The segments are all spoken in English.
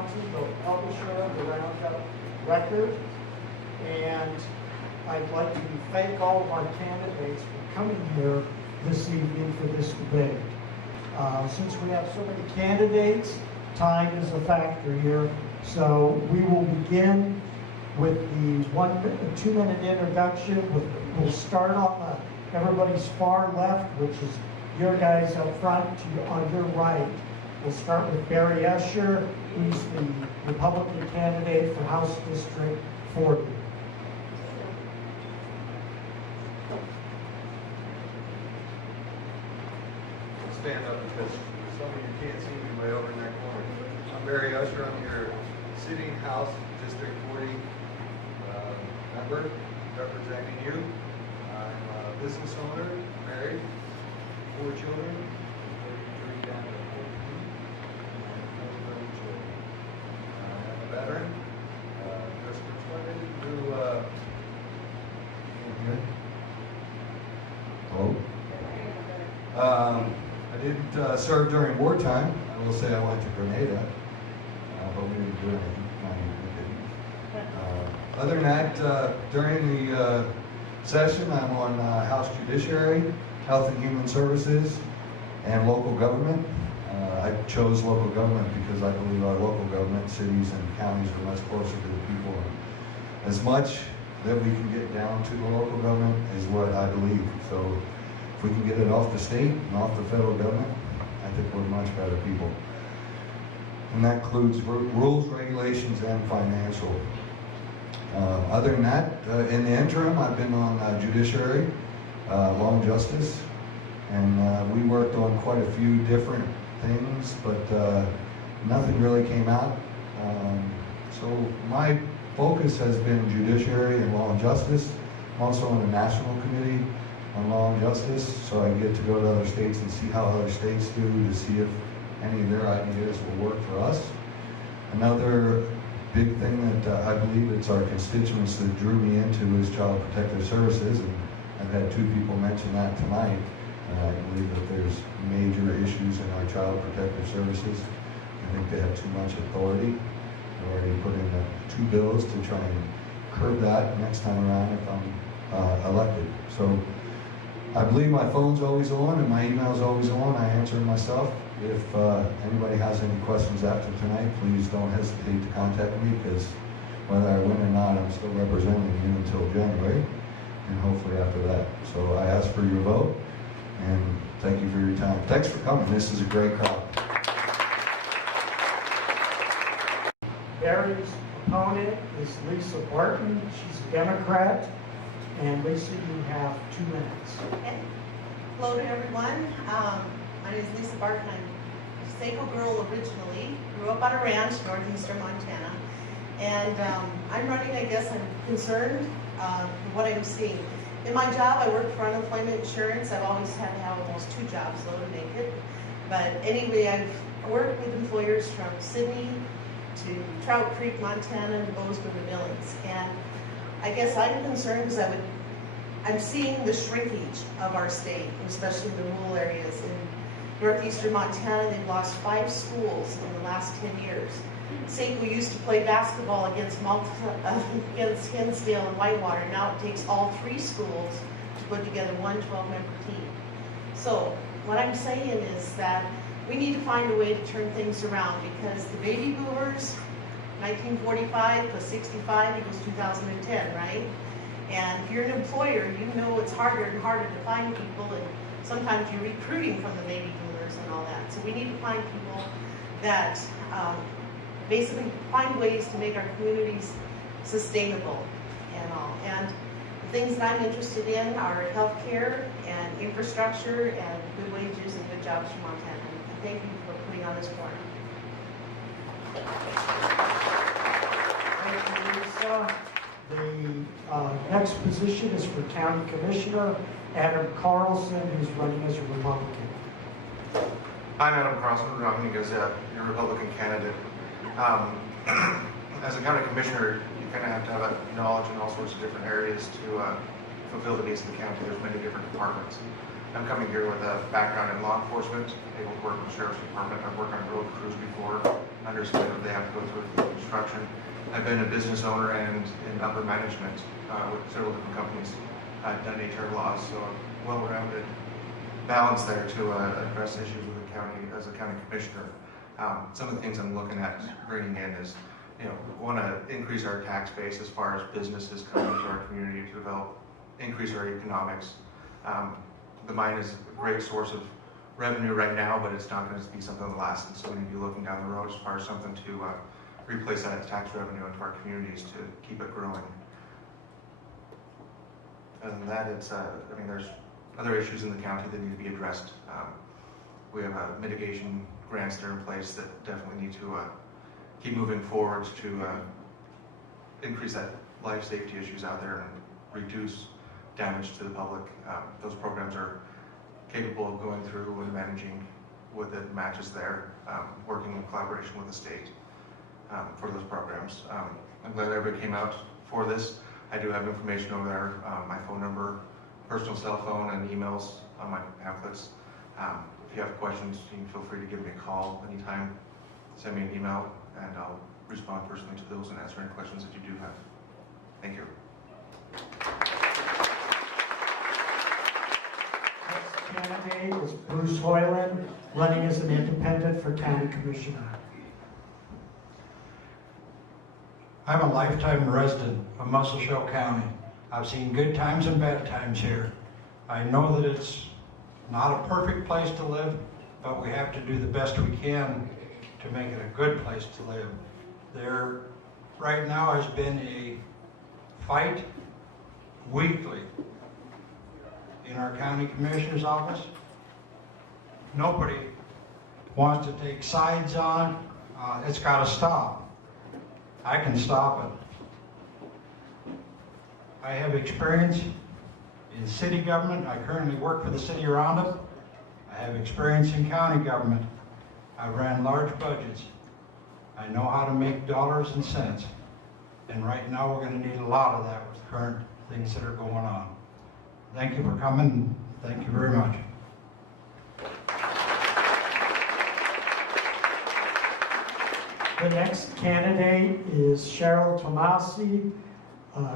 County, the publisher of the Roundup Record, and I'd like to thank all of our candidates for coming here this evening for this debate. Since we have so many candidates, time is a factor here, so we will begin with the 2-minute introduction. We'll start on everybody's far left, which is your guys up front on your right. We'll start with Barry Usher, who's the Republican candidate for House District 40. Stand up because some of you can't see me way over in that corner. I'm Barry Usher. I'm your City House District 40 member representing you. I'm a business owner, married, 4 children, 33 down to 14, and 4 grandchildren. I'm a veteran, just responded to I didn't serve during wartime. I will say I went to Grenada, but we didn't do anything. Other than that, during the session, I'm on House Judiciary, Health and Human Services, and local government. I chose local government because I believe our local government, cities and counties, are much closer to the people. As much that we can get down to the local government is what I believe. So if we can get it off the state and off the federal government, I think we're much better people. And that includes rules, regulations, and financial. Other than that, in the interim, I've been on judiciary, law and justice, and we worked on quite a few different things, but nothing really came out. So my focus has been judiciary and law and justice. I'm also on the national committee on law and justice, so I get to go to other states and see how other states do to see if any of their ideas will work for us. Another big thing that I believe it's our constituents that drew me into is Child Protective Services, and I've had 2 people mention that tonight. I believe that there's major issues in our Child Protective Services. I think they have too much authority. I've already put in 2 bills to try and curb that next time around if I'm elected. So I believe my phone's always on and my email's always on. I answer them myself. If anybody has any questions after tonight, please don't hesitate to contact me, because whether I win or not, I'm still representing you until January, and hopefully after that. So I ask for your vote, and thank you for your time. Thanks for coming. This is a great crowd. Barry's opponent is Lisa Barton. She's a Democrat. And Lisa, you have 2 minutes. Okay. Hello to everyone. My name is Lisa Barton. I'm a Saco girl originally. Grew up on a ranch, northeastern Montana. And I'm running, I guess I'm concerned with what I'm seeing. In my job, I work for unemployment insurance. I've always had to have almost 2 jobs though to make it. But anyway, I've worked with employers from Sydney to Trout Creek, Montana, to Bozeman to Billings. And I guess I'm concerned because I'm seeing the shrinkage of our state, especially in the rural areas. In northeastern Montana, they've lost 5 schools in the last 10 years. Saco used to play basketball against Hinsdale and Whitewater. Now it takes all 3 schools to put together one 12-member team. So what I'm saying is that we need to find a way to turn things around, because the baby boomers, 1945 plus 65 equals 2010, right? And if you're an employer, you know it's harder and harder to find people, and sometimes you're recruiting from the baby boomers and all that. So we need to find people that basically find ways to make our communities sustainable and all. And the things that I'm interested in are healthcare and infrastructure and good wages and good jobs for Montana. And thank you for putting on this forum. Thank you, Lisa. The next position is for County Commissioner Adam Carlson, who's running as a Republican. I'm Adam Carlson, running as a Republican candidate. As a county commissioner, you kind of have to have knowledge in all sorts of different areas to fulfill the needs of the county. There's many different departments. I'm coming here with a background in law enforcement, able to work in the Sheriff's Department. I've worked on road crews before, understand that they have to go through construction. I've been a business owner and in upper management with several different companies. I've done HR laws, so a well-rounded balance there to address issues with the county as a county commissioner. Some of the things I'm looking at bringing in is, want to increase our tax base as far as businesses coming to our community to develop, increase our economics. The mine is a great source of revenue right now, but it's not going to be something that lasts, and so we need to be looking down the road as far as something to replace that tax revenue into our communities to keep it growing. Other than that, it's, there's other issues in the county that need to be addressed. We have mitigation grants that are in place that definitely need to keep moving forward to increase that life safety issues out there and reduce damage to the public. Those programs are capable of going through and managing with the matches there, working in collaboration with the state for those programs. I'm glad everybody came out for this. I do have information over there, my phone number, personal cell phone, and emails on my pamphlets. If you have questions, you can feel free to give me a call anytime. Send me an email, and I'll respond personally to those and answer any questions that you do have. Thank you. Next candidate is Bruce Hoiland, running as an independent for county commissioner. I'm a lifetime resident of Musselshell County. I've seen good times and bad times here. I know that it's not a perfect place to live, but we have to do the best we can to make it a good place to live. There right now has been a fight weekly in our county commissioner's office. Nobody wants to take sides on it. It's got to stop. I can stop it. I have experience in city government. I currently work for the city of Roundup. I have experience in county government. I ran large budgets. I know how to make dollars and cents. And right now we're going to need a lot of that with current things that are going on. Thank you for coming. Thank you very much. The next candidate is Cheryl Tomassi.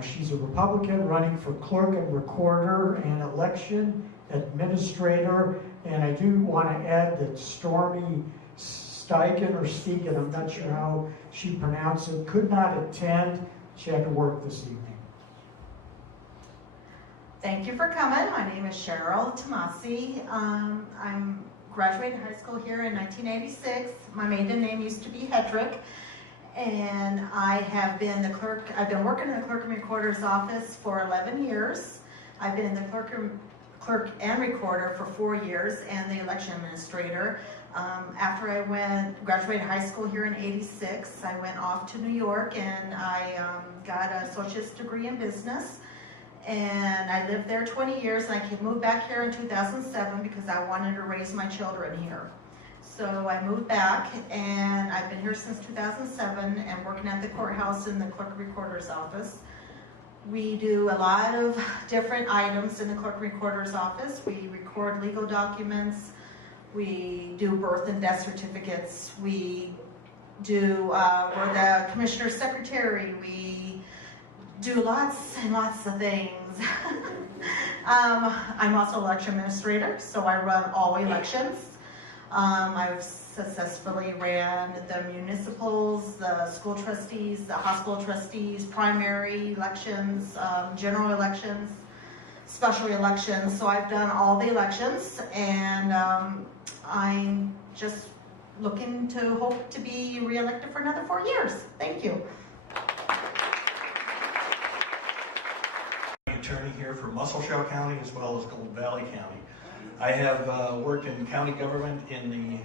She's a Republican running for clerk and recorder and election administrator. And I do want to add that Stormy Steichen, or Steichen, I'm not sure how she pronounced it, could not attend. She had to work this evening. Thank you for coming. My name is Cheryl Tomassi. I'm graduated high school here in 1986. My maiden name used to be Hedrick. And I have been the clerk. I've been working in the clerk and recorder's office for 11 years. I've been in the clerk and recorder for 4 years, and the election administrator. After I graduated high school here in 86, I went off to New York and I got an associate's degree in business. And I lived there 20 years, and I moved back here in 2007 because I wanted to raise my children here. So I moved back, and I've been here since 2007 and working at the courthouse in the clerk recorder's office. We do a lot of different items in the clerk recorder's office. We record legal documents. We do birth and death certificates. We do, we're the commissioner's secretary. We do lots and lots of things. I'm also election administrator, so I run all elections. I've successfully ran the municipals, the school trustees, the hospital trustees, primary elections, general elections, special elections. So I've done all the elections, and I'm just looking to hope to be reelected for another 4 years. Thank you. Attorney here for Musselshell County as well as Gold Valley County. I have worked in county government in the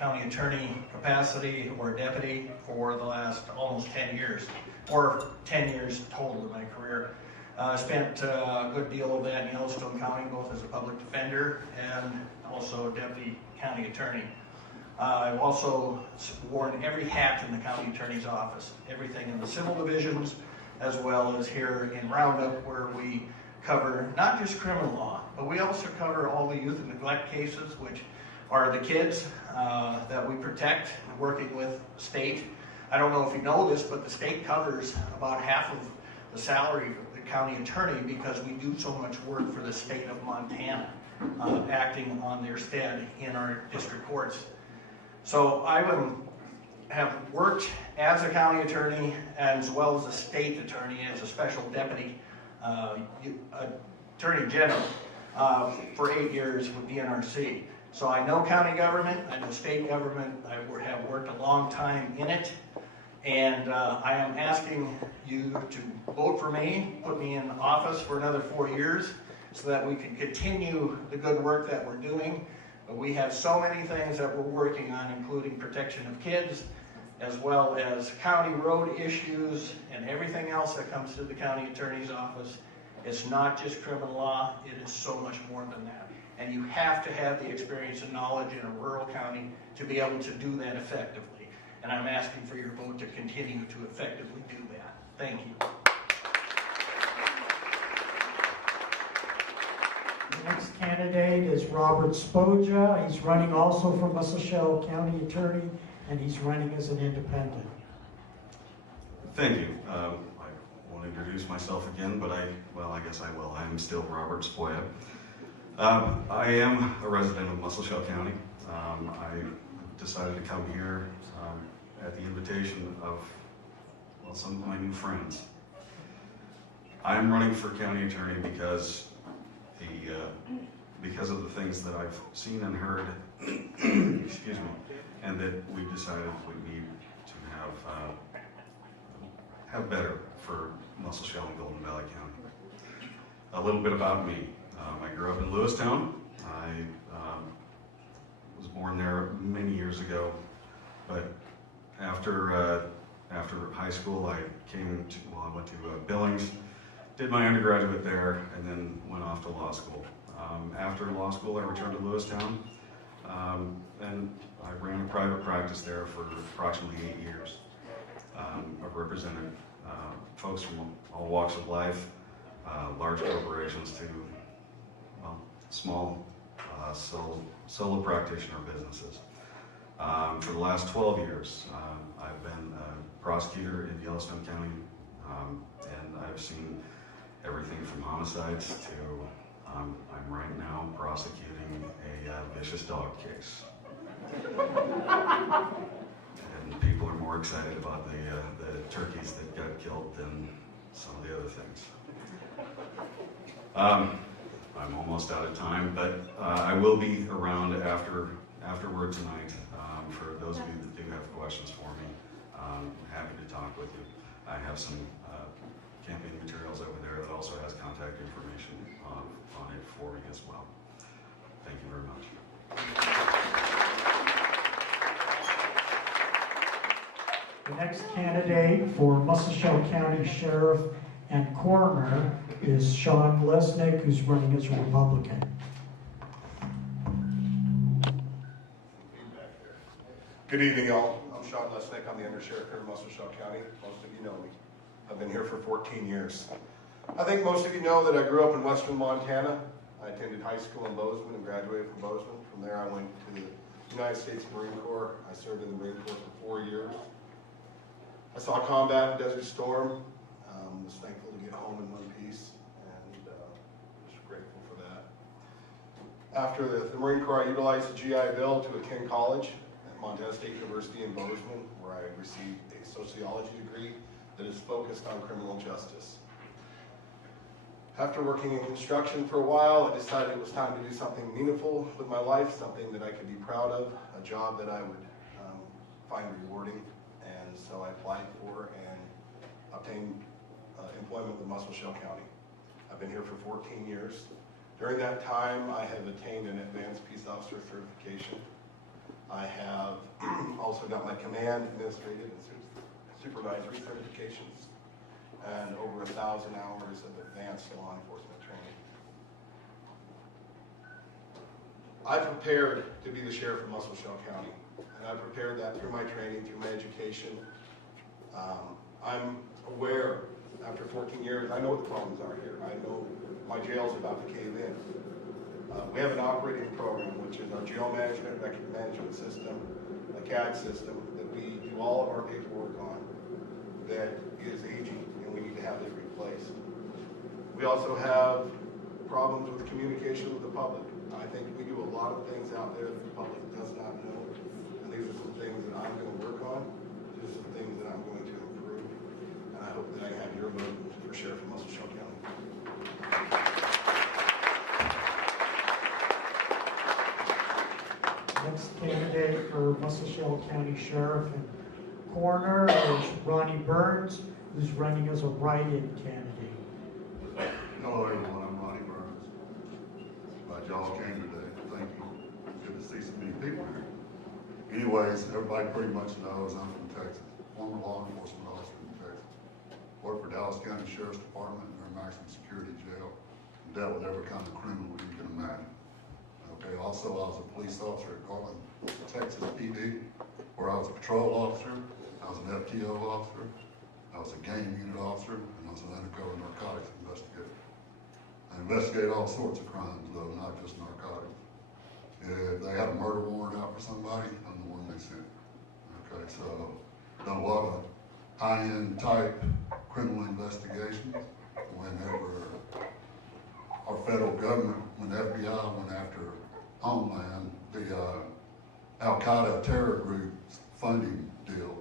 county attorney capacity or deputy for the last almost 10 years, or 10 years total in my career. Spent a good deal of that in Yellowstone County, both as a public defender and also deputy county attorney. I've also worn every hat in the county attorney's office, everything in the civil divisions, as well as here in Roundup, where we cover not just criminal law, but we also cover all the youth and neglect cases, which are the kids that we protect, working with state. I don't know if you know this, but the state covers about half of the salary of the county attorney because we do so much work for the state of Montana, acting on their stead in our district courts. So I have worked as a county attorney as well as a state attorney, as a special deputy attorney general for 8 years with the NRC. So I know county government, I know state government, I have worked a long time in it, and I am asking you to vote for me, put me in office for another 4 years so that we can continue the good work that we're doing. But we have so many things that we're working on, including protection of kids, as well as county road issues and everything else that comes to the county attorney's office. It's not just criminal law, it is so much more than that. And you have to have the experience and knowledge in a rural county to be able to do that effectively. And I'm asking for your vote to continue to effectively do that. Thank you. The next candidate is Robert Spoja. He's running also for Musselshell County Attorney, and he's running as an independent. Thank you. I won't introduce myself again, but I guess I will. I'm still Robert Spoja. I am a resident of Musselshell County. I decided to come here at the invitation of, well, some of my new friends. I'm running for county attorney because of the things that I've seen and heard, excuse me, and that we decided we need to have better for Musselshell and Golden Valley County. A little bit about me. I grew up in Lewistown. I was born there many years ago, but after high school, I went to Billings, did my undergraduate there, and then went off to law school. After law school, I returned to Lewistown, and I ran a private practice there for approximately 8 years. I've represented folks from all walks of life, large corporations to, well, small solo practitioner businesses. For the last 12 years, I've been a prosecutor in Yellowstone County, and I've seen everything from homicides to I'm right now prosecuting a vicious dog case. And people are more excited about the turkeys that got killed than some of the other things. I'm almost out of time, but I will be around afterward tonight for those of you that do have questions for me. I'm happy to talk with you. I have some campaign materials over there that also has contact information on it for me as well. Thank you very much. The next candidate for Musselshell County Sheriff and Coroner is Shawn Lesnik, who's running as a Republican. Good evening, y'all. I'm Shawn Lesnik. I'm the Undersheriff here in Musselshell County. Most of you know me. I've been here for 14 years. I think most of you know that I grew up in western Montana. I attended high school in Bozeman and graduated from Bozeman. From there I went to the United States Marine Corps. I served in the Marine Corps for 4 years. I saw combat in Desert Storm. Was thankful to get home in one piece, and was grateful for that. After the Marine Corps, I utilized the GI Bill to attend college at Montana State University in Bozeman, where I received a sociology degree that is focused on criminal justice. After working in construction for a while, I decided it was time to do something meaningful with my life, something that I could be proud of, a job that I would find rewarding. And so I applied for and obtained employment with Musselshell County. I've been here for 14 years. During that time, I have attained an advanced peace officer certification. I have also got my command, administrative, and supervisory certifications, and over 1,000 hours of advanced law enforcement training. I prepared to be the sheriff of Musselshell County, and I prepared that through my training, through my education. I'm aware, after 14 years, I know what the problems are here. I know my jail's about to cave in. We have an operating program, which is our jail management, record management system, a CAD system that we do all of our paperwork on that is aging and we need to have it replaced. We also have problems with communication with the public. I think we do a lot of things out there that the public does not know, and these are some things that I'm going to work on, just some things that I'm going to improve, and I hope that I have your vote for Sheriff of Musselshell County. Next candidate for Musselshell County Sheriff and Coroner is Ronnie Burns, who's running as a write-in candidate. Hello everyone, I'm Ronnie Burns. Glad y'all came today. Thank you. Good to see so many people here. Anyways, everybody pretty much knows I'm from Texas. Former law enforcement officer in Texas. Worked for Dallas County Sheriff's Department in their maximum security jail. And dealt with every kind of criminal you can imagine. Okay, also I was a police officer at Carlson, Texas PD, where I was a patrol officer, I was an FTO officer, I was a game unit officer, and I was an undercover narcotics investigator. I investigate all sorts of crimes, though, not just narcotics. If they have a murder warrant out for somebody, I'm the one they sent. Okay, so done a lot of high-end type criminal investigations. Whenever our federal government, when the FBI went after Homeland, the Al-Qaeda terror group's funding deal,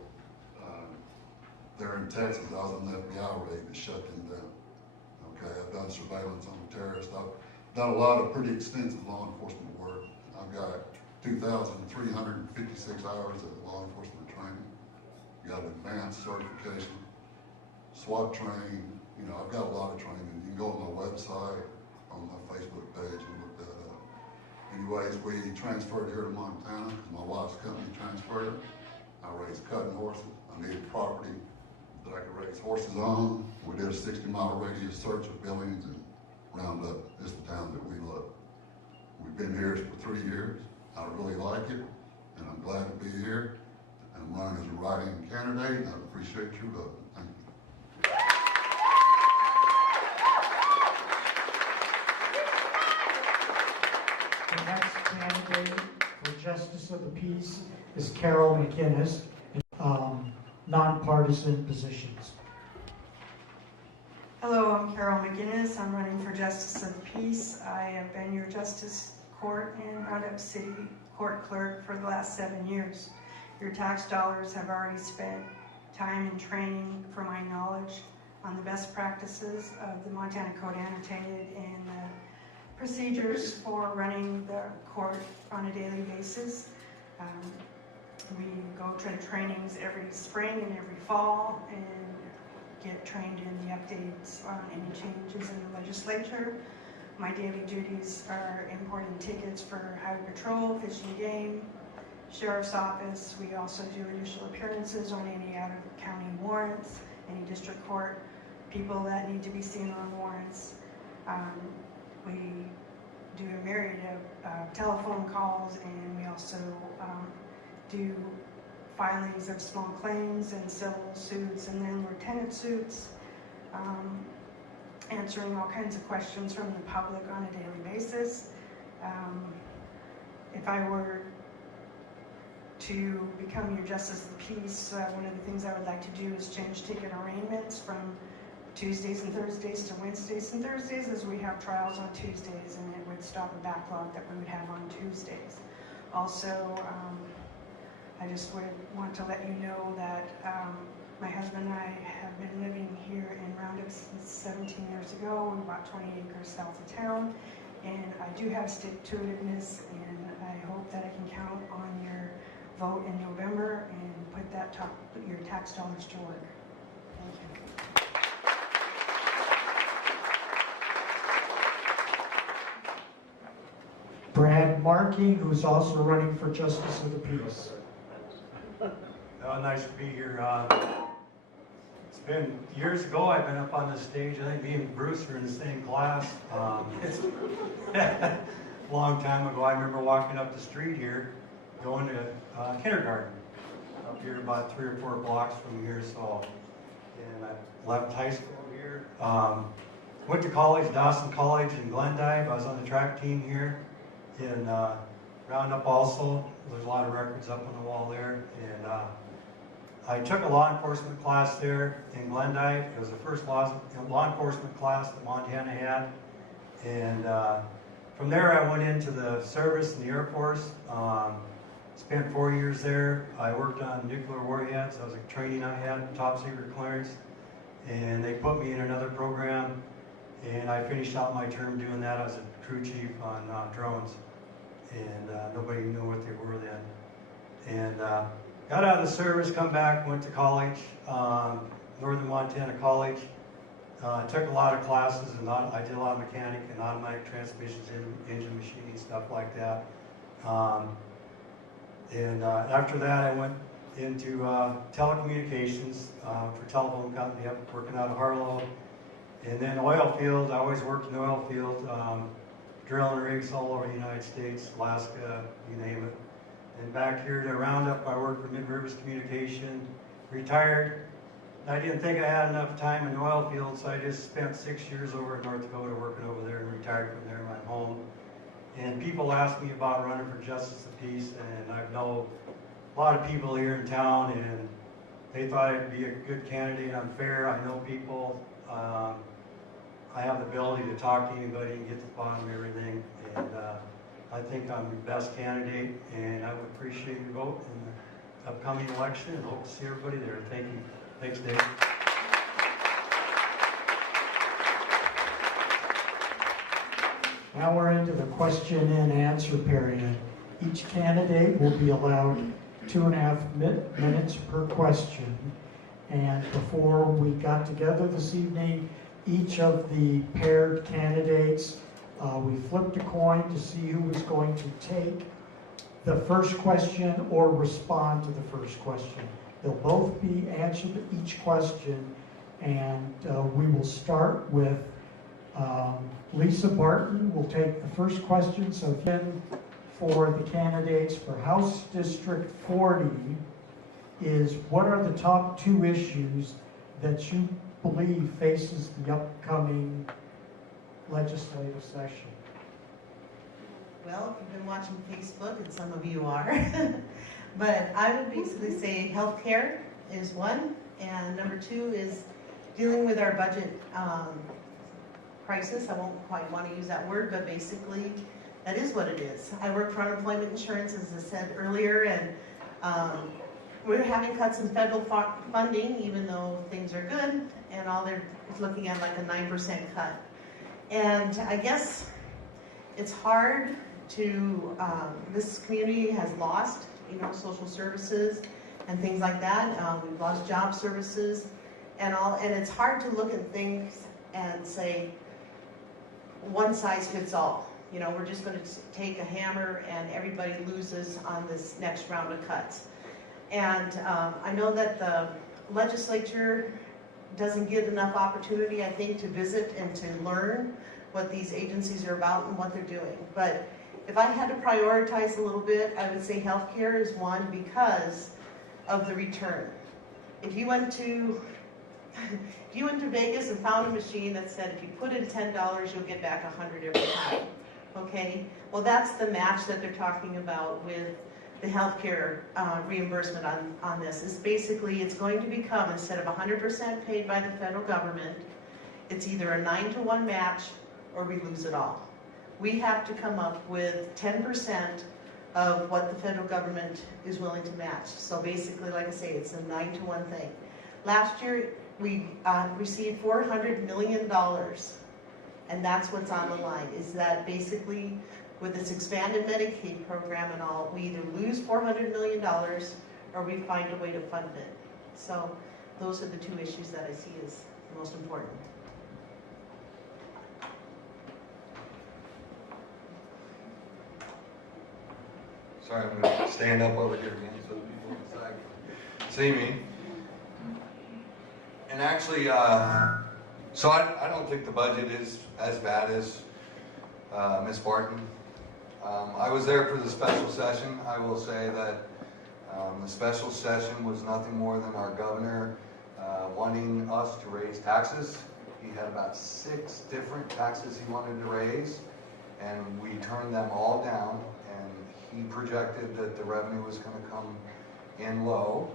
there in Texas, I was on the FBI raid that shut them down. Okay, I've done surveillance on the terrorists. I've done a lot of pretty extensive law enforcement work. I've got 2,356 hours of law enforcement training. Got advanced certification, SWAT trained. You know, I've got a lot of training. You can go on my website, on my Facebook page, and look that up. Anyways, we transferred here to Montana because my wife's company transferred it. I raised cutting horses. I needed property that I could raise horses on. We did a 60-mile radius search of Billings and Roundup is the town that we love. We've been here for 3 years. I really like it, and I'm glad to be here. I'm running as a write-in candidate, and I appreciate your vote. Thank you. The next candidate for Justice of the Peace is Carole McInnis, nonpartisan positions. Hello, I'm Carole McInnis. I'm running for Justice of the Peace. I have been your Justice Court in Roundup City Court Clerk for the last 7 years. Your tax dollars have already spent time and training for my knowledge on the best practices of the Montana Code Annotated and the procedures for running the court on a daily basis. We go to trainings every spring and every fall and get trained in the updates on any changes in the legislature. My daily duties are importing tickets for highway patrol, fish and game, sheriff's office. We also do initial appearances on any out-of-county warrants, any district court people that need to be seen on warrants. We do a myriad of telephone calls, and we also do filings of small claims and civil suits and then lieutenant suits, answering all kinds of questions from the public on a daily basis. If I were to become your Justice of the Peace, one of the things I would like to do is change ticket arraignments from Tuesdays and Thursdays to Wednesdays and Thursdays, as we have trials on Tuesdays, and it would stop a backlog that we would have on Tuesdays. Also, I just would want to let you know that my husband and I have been living here in Roundup since 17 years ago. We bought 20 acres south of town, and I do have stick-to-itiveness, and I hope that I can count on your vote in November and put your tax dollars to work. Thank you. Brad Markey, who's also running for Justice of the Peace. Nice to be here. It's been years ago I've been up on the stage. I think me and Bruce were in the same class. It's a long time ago. I remember walking up the street here, going to kindergarten up here about 3 or 4 blocks from here. So, and I left high school here. Went to college, Dawson College in Glendive. I was on the track team here in Roundup also. There's a lot of records up on the wall there. And I took a law enforcement class there in Glendive. It was the first law enforcement class that Montana had. And from there I went into the service in the Air Force. Spent 4 years there. I worked on nuclear warheads. That was a training I had, top secret clearance. And they put me in another program. And I finished out my term doing that. I was a crew chief on drones. And nobody knew what they were then. And got out of the service, come back, went to college, Northern Montana College. Took a lot of classes, and I did a lot of mechanic and automatic transmissions, engine machining, stuff like that. And after that, I went into telecommunications for a telephone company, working out of Harlow. And then oil field, I always worked in the oil field, drilling rigs all over the United States, Alaska, you name it. And back here to Roundup, I worked for Mid Rivers Communication, retired. I didn't think I had enough time in the oil field, so I just spent 6 years over in North Dakota working over there and retired from there in my home. And people ask me about running for Justice of Peace, and I know a lot of people here in town, and they thought I'd be a good candidate. I'm fair, I know people. I have the ability to talk to anybody and get to the bottom of everything. And I think I'm the best candidate, and I would appreciate your vote in the upcoming election, and hope to see everybody there. Thank you. Thanks, Dave. Now we're into the question and answer period. Each candidate will be allowed 2.5 minutes per question. And before we got together this evening, each of the paired candidates, we flipped a coin to see who was going to take the first question or respond to the first question. They'll both be answered each question, and we will start with Lisa Barton will take the first question. So then for the candidates for House District 40 is, what are the top 2 issues that you believe faces the upcoming legislative session? Well, if you've been watching Facebook, and some of you are, but I would basically say healthcare is one, and number 2 is dealing with our budget crisis. I won't quite want to use that word, but basically that is what it is. I work for unemployment insurance, as I said earlier, and we're having cuts in federal funding, even though things are good, and all they're looking at like a 9% cut. And I guess it's hard to, this community has lost, social services and things like that. We've lost job services and all, and it's hard to look at things and say, one size fits all. We're just going to take a hammer and everybody loses on this next round of cuts. And I know that the legislature doesn't get enough opportunity, I think, to visit and to learn what these agencies are about and what they're doing. But if I had to prioritize a little bit, I would say healthcare is one because of the return. If you went to Vegas and found a machine that said if you put in $10, you'll get back $100 every time. Okay? Well, that's the match that they're talking about with the healthcare reimbursement on this. Is basically it's going to become, instead of 100% paid by the federal government, it's either a 9-to-1 match or we lose it all. We have to come up with 10% of what the federal government is willing to match. So basically, like I say, it's a 9-to-1 thing. Last year, we received $400 million, and that's what's on the line, is that basically with this expanded Medicaid program and all, we either lose $400 million or we find a way to fund it. So those are the 2 issues that I see as the most important. Sorry, I'm going to stand up over here again so the people on the side can see me. And actually, so I don't think the budget is as bad as Ms. Barton. I was there for the special session. I will say that the special session was nothing more than our governor wanting us to raise taxes He had about 6 different taxes he wanted to raise, and we turned them all down, and he projected that the revenue was going to come in low.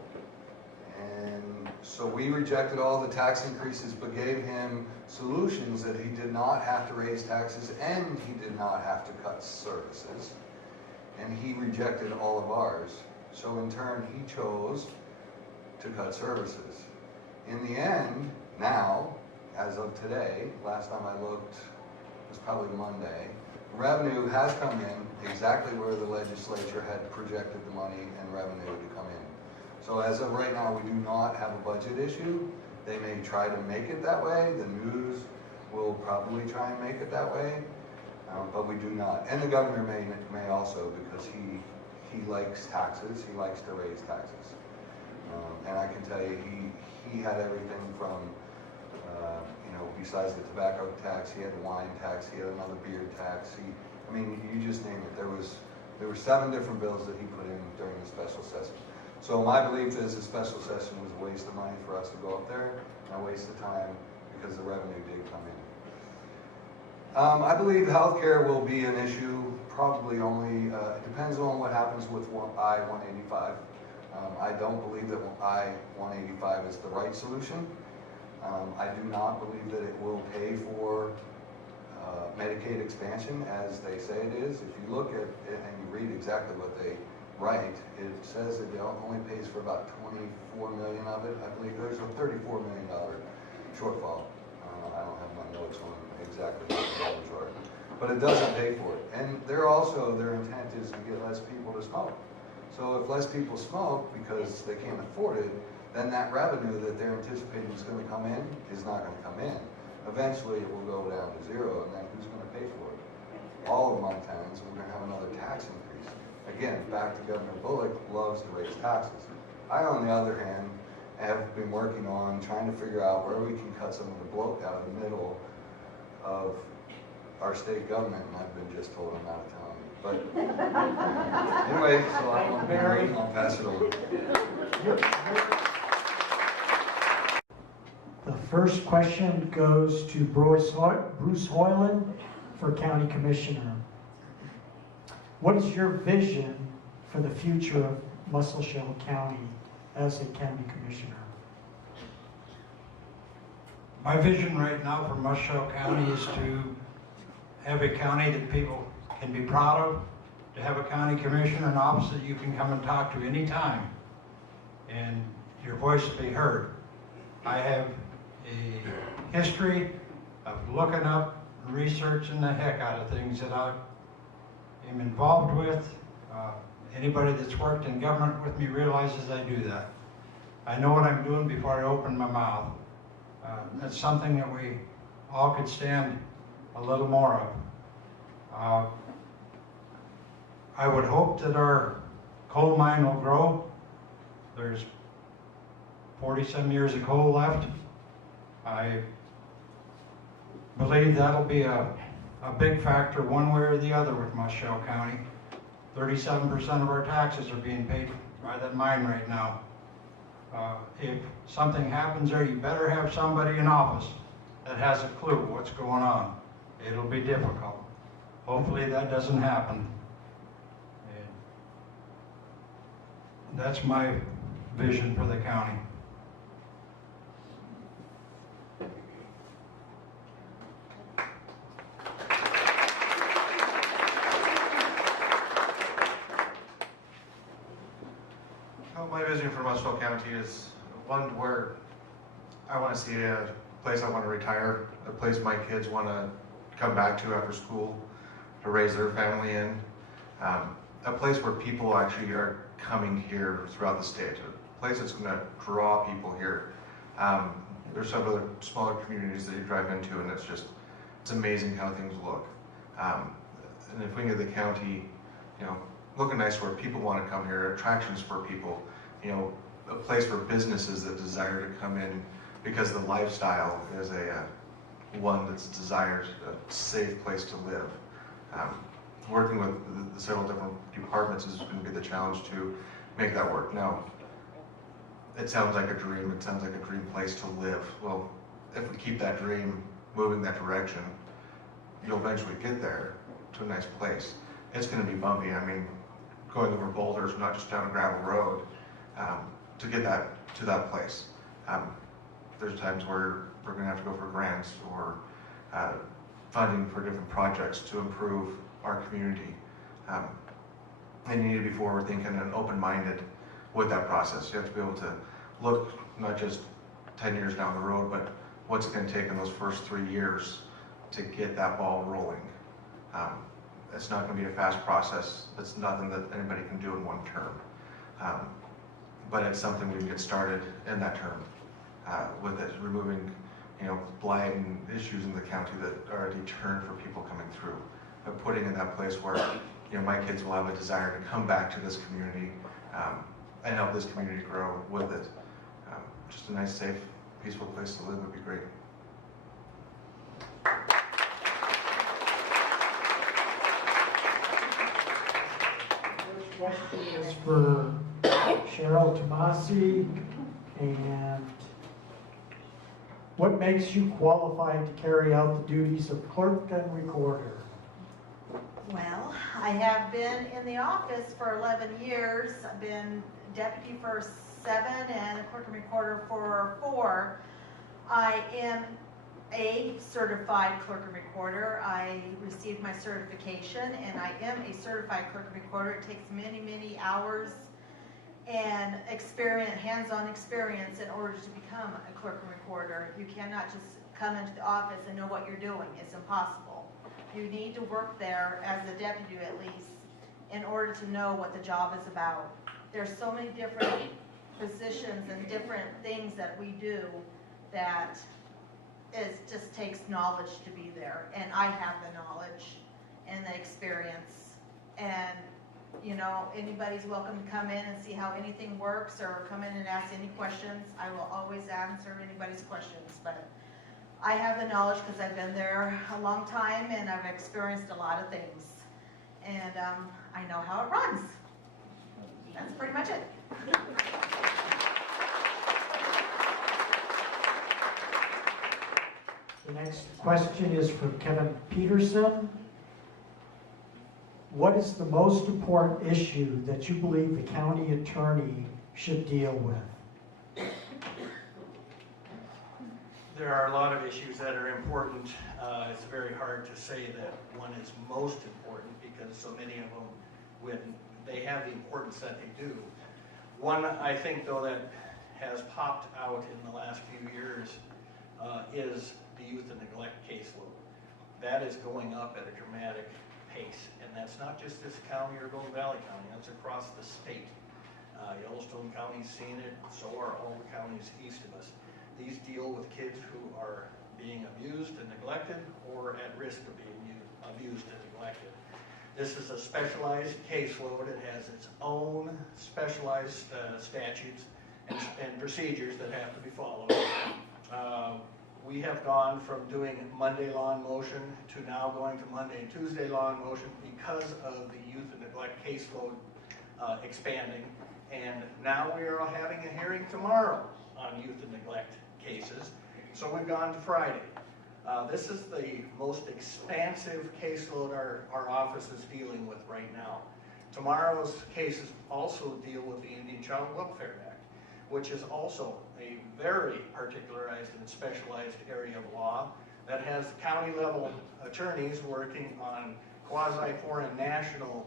And so we rejected all the tax increases, but gave him solutions that he did not have to raise taxes and he did not have to cut services. And he rejected all of ours. So in turn, he chose to cut services. In the end, now, as of today, last time I looked, it was probably Monday, revenue has come in exactly where the legislature had projected the money and revenue to come in. So as of right now, we do not have a budget issue. They may try to make it that way. The news will probably try and make it that way, but we do not. And the governor may also, because he likes taxes. He likes to raise taxes. And I can tell you, he had everything from, besides the tobacco tax, he had the wine tax, he had another beer tax. I mean, you just name it. There were 7 different bills that he put in during the special session. So my belief is the special session was a waste of money for us to go up there, and a waste of time because the revenue did come in. I believe healthcare will be an issue, probably only, it depends on what happens with I-185. I don't believe that I-185 is the right solution. I do not believe that it will pay for Medicaid expansion as they say it is. If you look at it and you read exactly what they write, it says that it only pays for about 24 million of it. I believe there's a $34 million shortfall. I don't have my notes on exactly what the numbers are, but it doesn't pay for it. And their intent is to get less people to smoke. So if less people smoke because they can't afford it, then that revenue that they're anticipating is going to come in is not going to come in. Eventually it will go down to 0, and then who's going to pay for it? All of Montanans, we're going to have another tax increase. Again, back to Governor Bullock, loves to raise taxes. I, on the other hand, have been working on trying to figure out where we can cut some of the bloat out of the middle of our state government, and I've been just told I'm not telling you. But anyway, so I won't be great, I'll pass it over. The first question goes to Bruce Hoiland for County Commissioner. What is your vision for the future of Musselshell County as a county commissioner? My vision right now for Musselshell County is to have a county that people can be proud of, to have a county commissioner, an office that you can come and talk to anytime, and your voice will be heard. I have a history of looking up, researching the heck out of things that I am involved with. Anybody that's worked in government with me realizes I do that. I know what I'm doing before I open my mouth. That's something that we all could stand a little more of. I would hope that our coal mine will grow. There's 40-some years of coal left. I believe that'll be a big factor one way or the other with Musselshell County. 37% of our taxes are being paid by that mine right now. If something happens there, you better have somebody in office that has a clue what's going on. It'll be difficult. Hopefully that doesn't happen. And that's my vision for the county. My vision for Musselshell County is one where I want to see a place I want to retire, a place my kids want to come back to after school to raise their family in, a place where people actually are coming here throughout the state, a place that's going to draw people here. There's some other smaller communities that you drive into, and it's amazing how things look. And if we can get the county, looking nice where people want to come here, attractions for people, a place for businesses that desire to come in because the lifestyle is one that's desired, a safe place to live. Working with the several different departments is going to be the challenge to make that work. Now, it sounds like a dream. It sounds like a dream place to live. Well, if we keep that dream moving that direction, you'll eventually get there to a nice place. It's going to be bumpy. I mean, going over boulders, not just down a gravel road, to get that to that place. There's times where we're going to have to go for grants or funding for different projects to improve our community. And you need to be forward thinking and open-minded with that process. You have to be able to look not just 10 years down the road, but what's it going to take in those first 3 years to get that ball rolling. It's not going to be a fast process. It's nothing that anybody can do in one term. But it's something we can get started in that term with it, removing, blight and issues in the county that are a deterrent for people coming through. But putting in that place where, my kids will have a desire to come back to this community and help this community grow with it. Just a nice, safe, peaceful place to live would be great. First question is for Cheryl Tomassi, and what makes you qualified to carry out the duties of clerk and recorder? Well, I have been in the office for 11 years. I've been deputy for 7 and clerk and recorder for 4. I am a certified clerk and recorder. I received my certification and I am a certified clerk and recorder. It takes many, many hours and hands-on experience in order to become a clerk and recorder. You cannot just come into the office and know what you're doing. It's impossible. You need to work there as a deputy at least in order to know what the job is about. There's so many different positions and different things that we do that it just takes knowledge to be there. And I have the knowledge and the experience. And anybody's welcome to come in and see how anything works or come in and ask any questions. I will always answer anybody's questions, but I have the knowledge because I've been there a long time and I've experienced a lot of things. And I know how it runs. That's pretty much it. The next question is for Kevin Peterson. What is the most important issue that you believe the county attorney should deal with? There are a lot of issues that are important. It's very hard to say that one is most important because so many of them, they have the importance that they do. One, I think, though, that has popped out in the last few years is the youth and neglect caseload. That is going up at a dramatic pace, and that's not just this county or Golden Valley County, that's across the state. Yellowstone County's seen it, so are all the counties east of us. These deal with kids who are being abused and neglected or at risk of being abused and neglected. This is a specialized caseload. It has its own specialized statutes and procedures that have to be followed. We have gone from doing Monday law in motion to now going to Monday and Tuesday law in motion because of the youth and neglect caseload expanding. And now we are having a hearing tomorrow on youth and neglect cases. So we've gone to Friday. This is the most expansive caseload our office is dealing with right now. Tomorrow's cases also deal with the Indian Child Welfare Act, which is also a very particularized and specialized area of law that has county level attorneys working on quasi-foreign national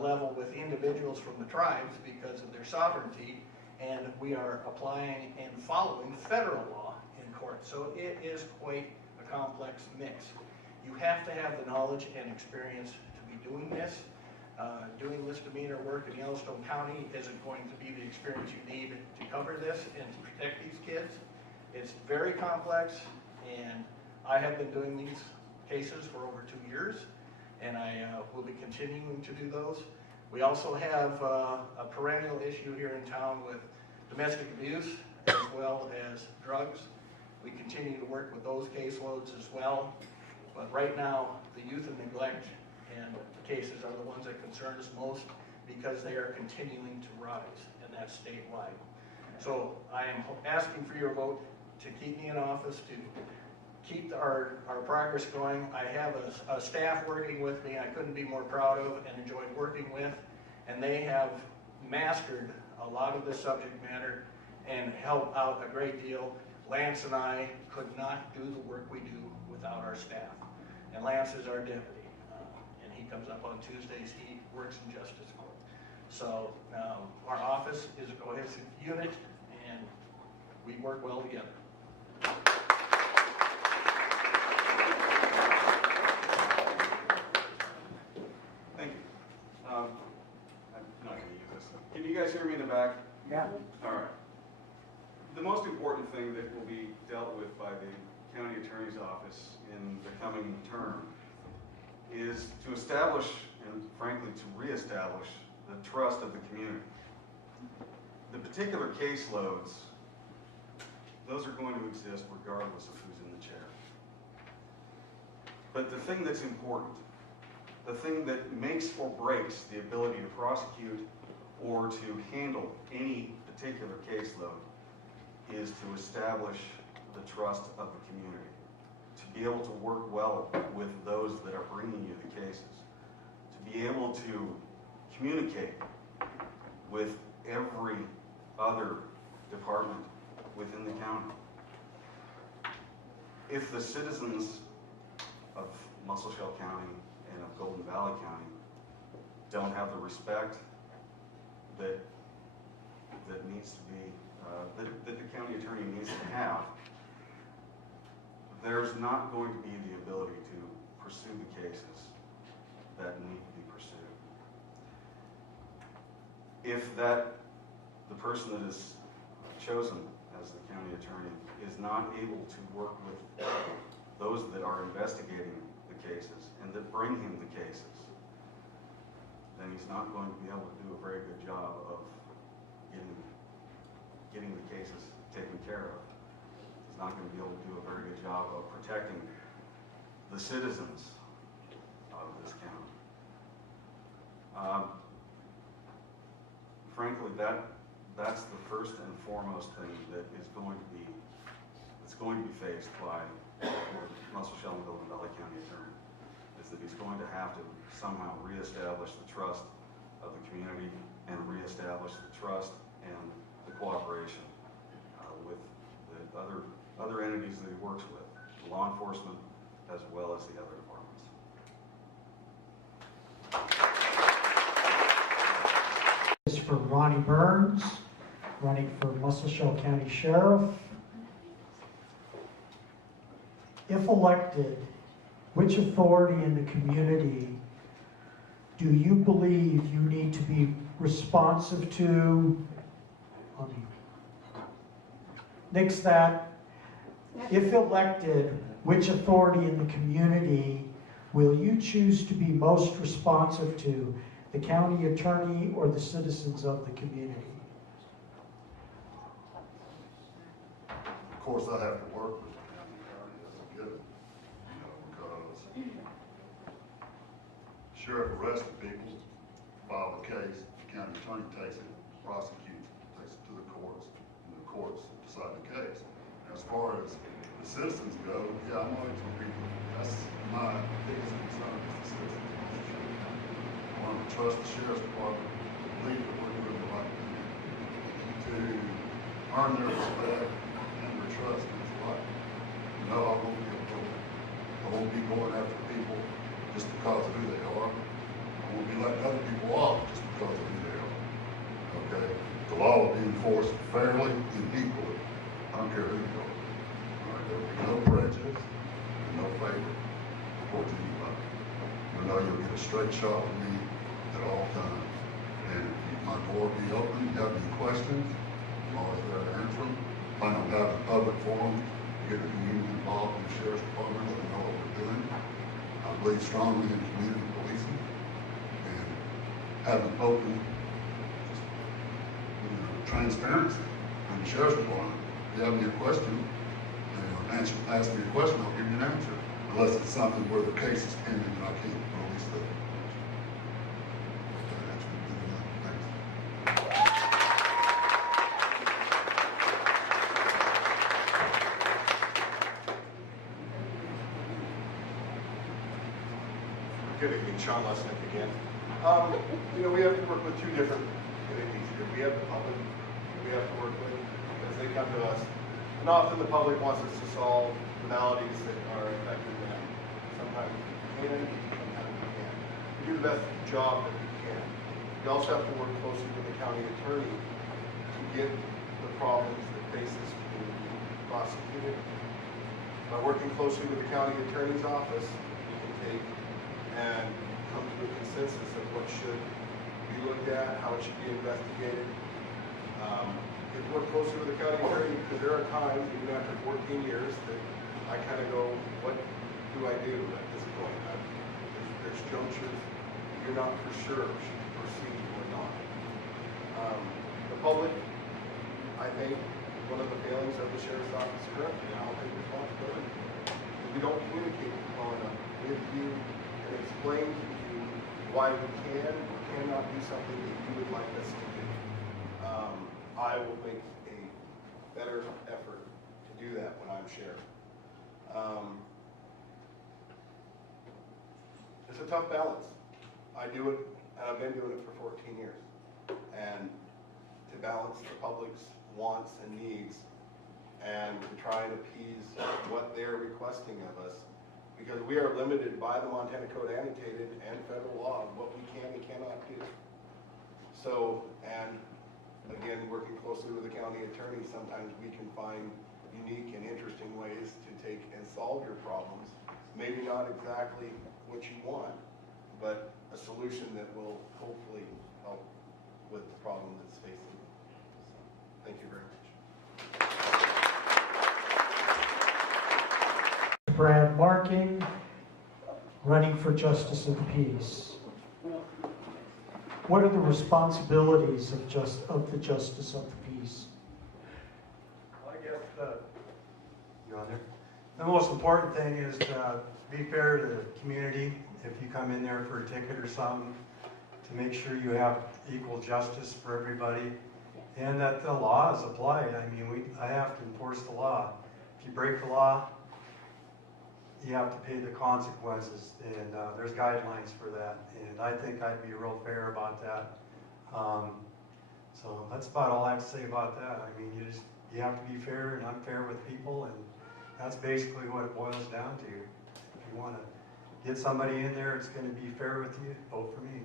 level with individuals from the tribes because of their sovereignty, and we are applying and following federal law in court. So it is quite a complex mix. You have to have the knowledge and experience to be doing this. Doing misdemeanor work in Yellowstone County isn't going to be the experience you need to cover this and to protect these kids. It's very complex, and I have been doing these cases for over 2 years, and I will be continuing to do those. We also have a perennial issue here in town with domestic abuse as well as drugs. We continue to work with those caseloads as well, but right now the youth and neglect and cases are the ones that concern us most because they are continuing to rise, and that's statewide. So I am asking for your vote to keep me in office, to keep our progress going. I have a staff working with me I couldn't be more proud of and enjoyed working with, and they have mastered a lot of this subject matter and help out a great deal. Lance and I could not do the work we do without our staff. And Lance is our deputy, and he comes up on Tuesdays. He works in Justice Court. So our office is a cohesive unit, and we work well together. Thank you. I'm not going to use this. Can you guys hear me in the back? Yeah. All right. The most important thing that will be dealt with by the county attorney's office in the coming term is to establish and frankly to reestablish the trust of the community. The particular caseloads, those are going to exist regardless of who's in the chair. But the thing that's important, the thing that makes or breaks the ability to prosecute or to handle any particular caseload is to establish the trust of the community, to be able to work well with those that are bringing you the cases, to be able to communicate with every other department within the county. If the citizens of Musselshell County and of Golden Valley County don't have the respect that needs to be that the county attorney needs to have, there's not going to be the ability to pursue the cases that need to be pursued. If the person that is chosen as the county attorney is not able to work with those that are investigating the cases and that bring him the cases, then he's not going to be able to do a very good job of getting the cases taken care of. He's not going to be able to do a very good job of protecting the citizens of this county. Frankly, that's the first and foremost thing that is going to be faced by the Musselshell and Golden Valley County Attorney, is that he's going to have to somehow reestablish the trust of the community and reestablish the trust and the cooperation with the other entities that he works with, law enforcement as well as the other departments. This is for Ronnie Burns, running for Musselshell County Sheriff. If elected, which authority in the community do you believe you need to be responsive to? Nix that. If elected, which authority in the community will you choose to be most responsive to? The county attorney or the citizens of the community? Of course, I have to work with the county attorney as a given, because sheriff arrested people, file a case, the county attorney takes it, prosecutes, takes it to the courts, and the courts decide the case. As far as the citizens go, yeah, I'm always going to be, that's my biggest concern is the citizens. I want to trust the sheriff's department, believe that we're doing the right thing, to earn their respect and their trust in this life. No, I won't be a bully. I won't be going after people just because of who they are. I won't be letting other people off just because of who they are. Okay? The law will be enforced fairly and equally. I don't care who you are. All right? There will be no prejudice and no favor towards anybody. You know you'll get a straight shot with me at all times. And my door will be open. If you have any questions, I'm always there to answer them. Plan on having a public forum, get the community involved in the sheriff's department, let them know what we're doing. I believe strongly in community policing and having open, transparency in the sheriff's department. If you have any question, ask me a question, I'll give you an answer. Unless it's something where the case is pending and I can't release the information. Good evening, Shawn Lesnik again. We have to work with two different entities here. We have the public we have to work with as they come to us. And often the public wants us to solve the maladies that are affecting them. Sometimes we can, sometimes we can't. We do the best job that we can. We also have to work closely with the county attorney to get the problems that face this community prosecuted. By working closely with the county attorney's office, we can take and come to a consensus of what should be looked at, how it should be investigated. We work closely with the county attorney because there are times, even after 14 years, that I kind of go, what do I do at this point? There's junctures you're not for sure should you proceed or not. The public, I think, one of the failings of the sheriff's office currently, and I'll take responsibility for it, is we don't communicate well enough with you and explain to you why we can or cannot do something that you would like us to do. I will make a better effort to do that when I'm sheriff. It's a tough balance. I do it, and I've been doing it for 14 years. And to balance the public's wants and needs and to try and appease what they're requesting of us, because we are limited by the Montana Code Annotated and federal law of what we can and cannot do. So, and again, working closely with the county attorney, sometimes we can find unique and interesting ways to take and solve your problems. Maybe not exactly what you want, but a solution that will hopefully help with the problem that's facing you. So, thank you very much. Brad Marking, running for Justice of the Peace. What are the responsibilities of the Justice of the Peace? Well, I guess the most important thing is to be fair to the community. If you come in there for a ticket or something, to make sure you have equal justice for everybody, and that the law is applied. I mean, I have to enforce the law. If you break the law, you have to pay the consequences, and there's guidelines for that, and I think I'd be real fair about that. So that's about all I have to say about that. I mean, you have to be fair and unfair with people, and that's basically what it boils down to. If you want to get somebody in there, it's going to be fair with you, vote for me.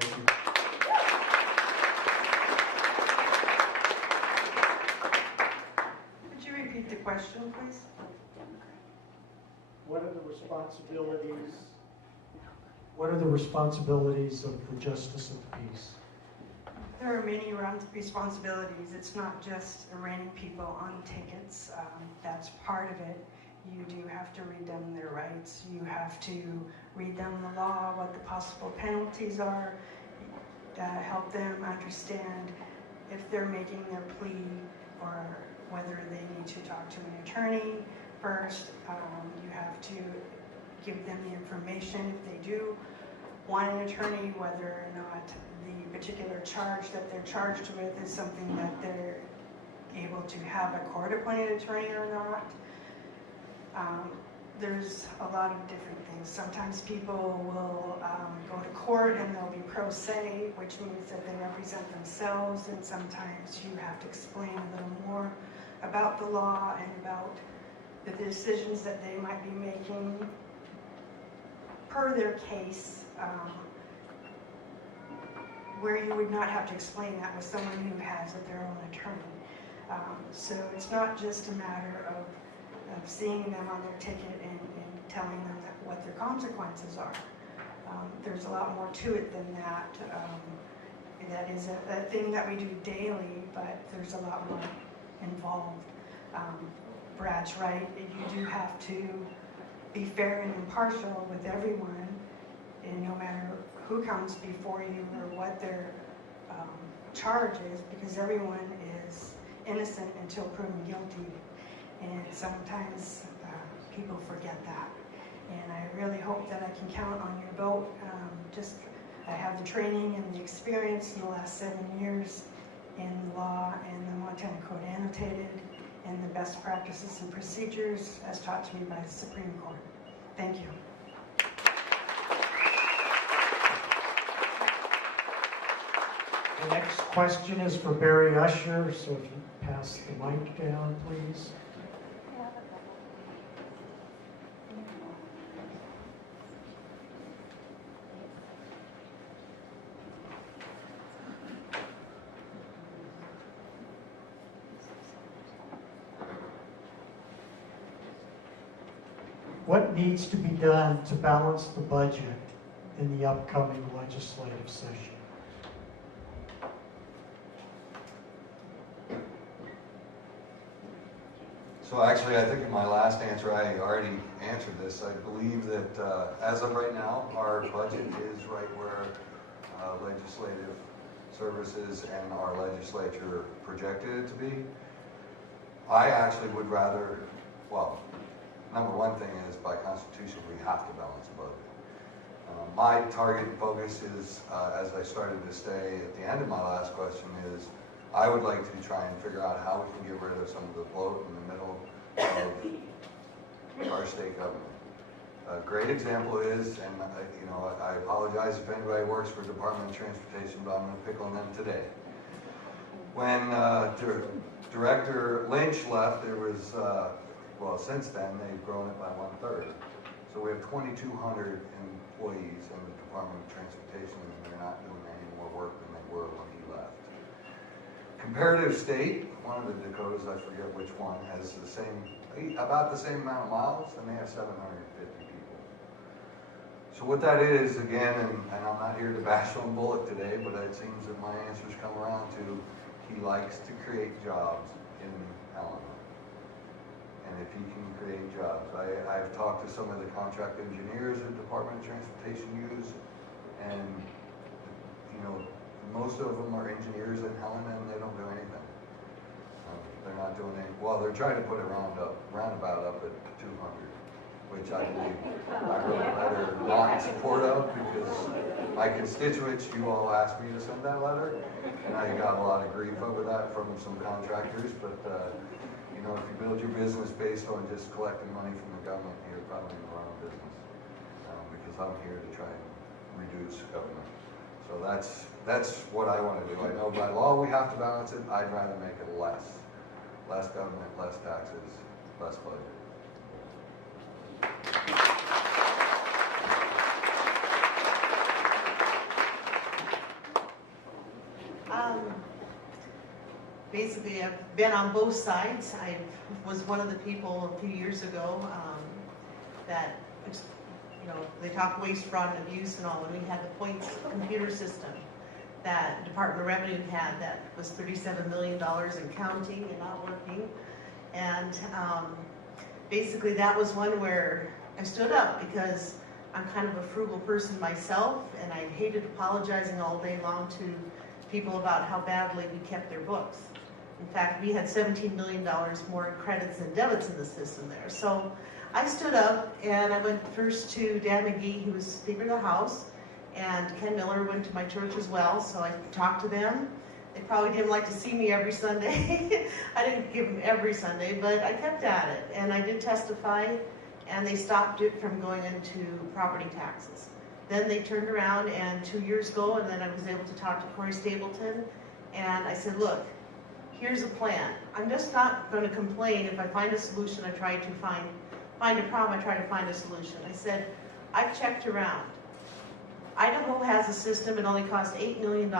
Thank you. Could you repeat the question, please? What are the responsibilities of the Justice of the Peace? There are many responsibilities. It's not just arraigning people on tickets. That's part of it. You do have to read them their rights. You have to read them the law, what the possible penalties are, help them understand if they're making their plea or whether they need to talk to an attorney first. You have to give them the information if they do want an attorney, whether or not the particular charge that they're charged with is something that they're able to have a court-appointed attorney or not. There's a lot of different things. Sometimes people will go to court and they'll be pro se, which means that they represent themselves, and sometimes you have to explain a little more about the law and about the decisions that they might be making per their case, where you would not have to explain that with someone who has their own attorney. So it's not just a matter of seeing them on their ticket and telling them what their consequences are. There's a lot more to it than that. That is a thing that we do daily, but there's a lot more involved. Brad's right, you do have to be fair and impartial with everyone, and no matter who comes before you or what their charge is, because everyone is innocent until proven guilty. And sometimes people forget that. And I really hope that I can count on your vote. I have the training and the experience in the last 7 years in law and the Montana Code Annotated and the best practices and procedures as taught to me by the Supreme Court. Thank you. The next question is for Barry Usher, so if you pass the mic down, please. What needs to be done to balance the budget in the upcoming legislative session? So actually, I think in my last answer, I already answered this. I believe that as of right now, our budget is right where legislative services and our legislature projected it to be. I actually would rather, well, number one thing is by Constitution, we have to balance the budget. My target and focus is, as I started to say at the end of my last question, is I would like to try and figure out how we can get rid of some of the bloat in the middle of our state government. A great example is, and I apologize if anybody works for the Department of Transportation, but I'm going to pick on them today. When Director Lynch left, there was, well, since then, they've grown it by 1/3. So we have 2,200 employees in the Department of Transportation, and they're not doing any more work than they were when he left. Comparative state, one of the Dakotas, I forget which one, has about the same amount of miles, and they have 750 people. So what that is, again, and I'm not here to bash on Bullock today, but it seems that my answers come around to he likes to create jobs in Helena. And if he can create jobs, I've talked to some of the contract engineers that the Department of Transportation use, and most of them are engineers in Helena, and they don't do anything. They're not doing any. Well, they're trying to put a roundabout up at 200, which I believe I wrote a letter not in support of, because my constituents, you all asked me to send that letter, and I got a lot of grief over that from some contractors. But if you build your business based on just collecting money from the government, you're probably in the wrong business, because I'm here to try and reduce government. So that's what I want to do. I know by law we have to balance it. I'd rather make it less. Less government, less taxes, less budget. Basically, I've been on both sides. I was one of the people a few years ago that, they talk waste, fraud, and abuse and all, and we had the points computer system that Department of Revenue had that was $37 million and counting and not working. And basically that was one where I stood up, because I'm kind of a frugal person myself, and I hated apologizing all day long to people about how badly we kept their books. In fact, we had $17 million more in credits than debits in the system there. So I stood up, and I went first to Dan McGee, who was Speaker of the House, and Ken Miller went to my church as well, so I talked to them. They probably didn't like to see me every Sunday. I didn't give them every Sunday, but I kept at it, and I did testify, and they stopped it from going into property taxes. Then they turned around, and 2 years ago, and then I was able to talk to Corey Stapleton, and I said, look, here's a plan. I'm just not going to complain if I find a solution. I try to find a problem, I try to find a solution. I said, I've checked around. Idaho has a system, it only costs $8 million,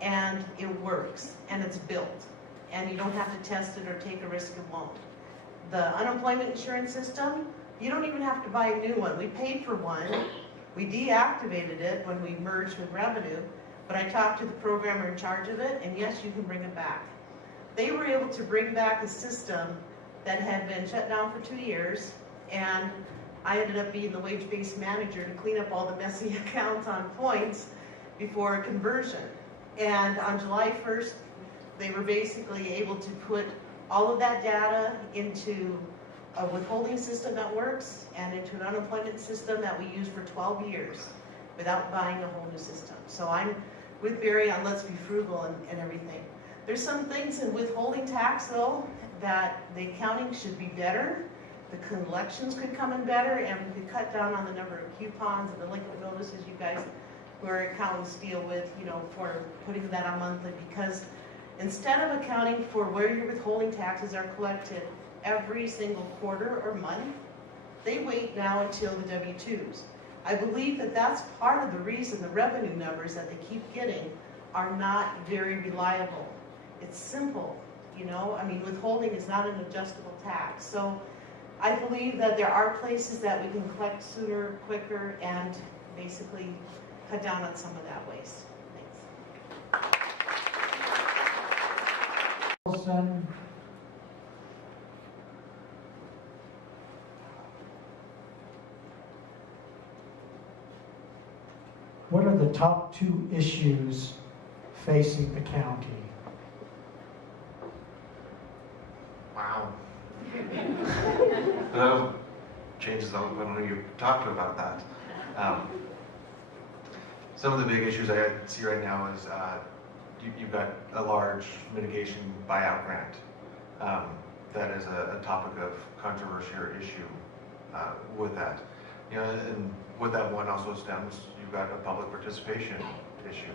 and it works, and it's built, and you don't have to test it or take a risk of won't. The unemployment insurance system, you don't even have to buy a new one. We paid for one, we deactivated it when we merged with Revenue, but I talked to the programmer in charge of it, and yes, you can bring it back. They were able to bring back a system that had been shut down for 2 years, and I ended up being the wage-based manager to clean up all the messy accounts on points before a conversion. And on July 1st, they were basically able to put all of that data into a withholding system that works and into an unemployment system that we used for 12 years without buying a whole new system. So I'm with Barry on let's be frugal and everything. There's some things in withholding tax, though, that the accounting should be better. The collections could come in better, and we could cut down on the number of coupons and delinquent notices you guys where accountants deal with, for putting that on monthly, because instead of accounting for where your withholding taxes are collected every single quarter or month, they wait now until the W-2s. I believe that that's part of the reason the revenue numbers that they keep getting are not very reliable. It's simple, withholding is not an adjustable tax. So I believe that there are places that we can collect sooner, quicker, and basically cut down on some of that waste. Thanks. Carlson. What are the top 2 issues facing the county? Wow. Changes up when you talk about that. Some of the big issues I see right now is you've got a large mitigation buyout grant. That is a topic of controversy or issue with that. And with that one also stems, you've got a public participation issue.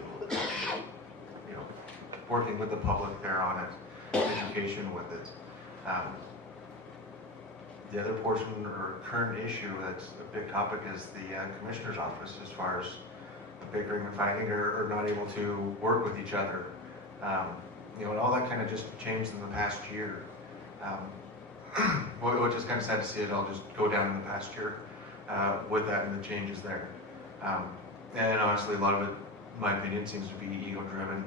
Working with the public there on it, education with it. The other portion or current issue that's a big topic is the commissioner's office, as far as bickering and fighting or not able to work with each other. And all that kind of just changed in the past year. Which is kind of sad to see it all just go down in the past year with that and the changes there. And honestly, a lot of it, in my opinion, seems to be ego-driven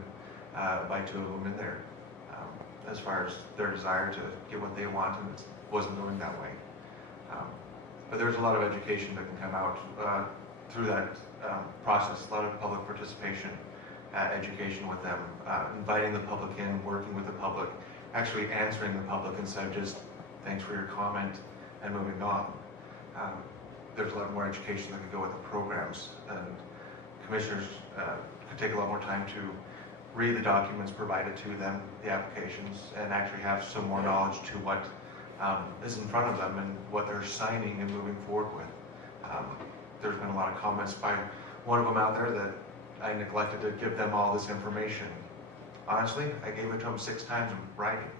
by 2 of them in there, as far as their desire to get what they want, and it wasn't going that way. But there's a lot of education that can come out through that process, a lot of public participation, education with them, inviting the public in, working with the public, actually answering the public instead of just thanks for your comment and moving on. There's a lot more education that could go with the programs, and commissioners could take a lot more time to read the documents provided to them, the applications, and actually have some more knowledge to what is in front of them and what they're signing and moving forward with. There's been a lot of comments by one of them out there that I neglected to give them all this information. Honestly, I gave it to them 6 times in writing.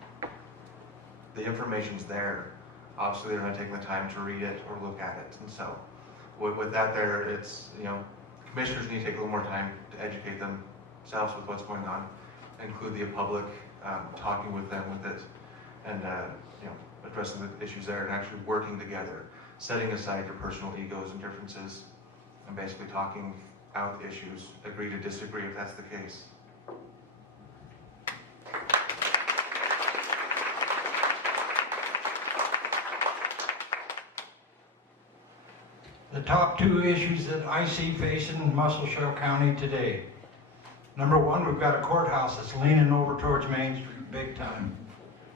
The information's there. Obviously, they're not taking the time to read it or look at it. And so, with that there, it's, commissioners need to take a little more time to educate themselves with what's going on, include the public, talking with them with it, and, addressing the issues there and actually working together, setting aside your personal egos and differences, and basically talking out the issues, agree to disagree if that's the case. The top 2 issues that I see facing Musselshell County today. Number 1, we've got a courthouse that's leaning over towards Main Street big time.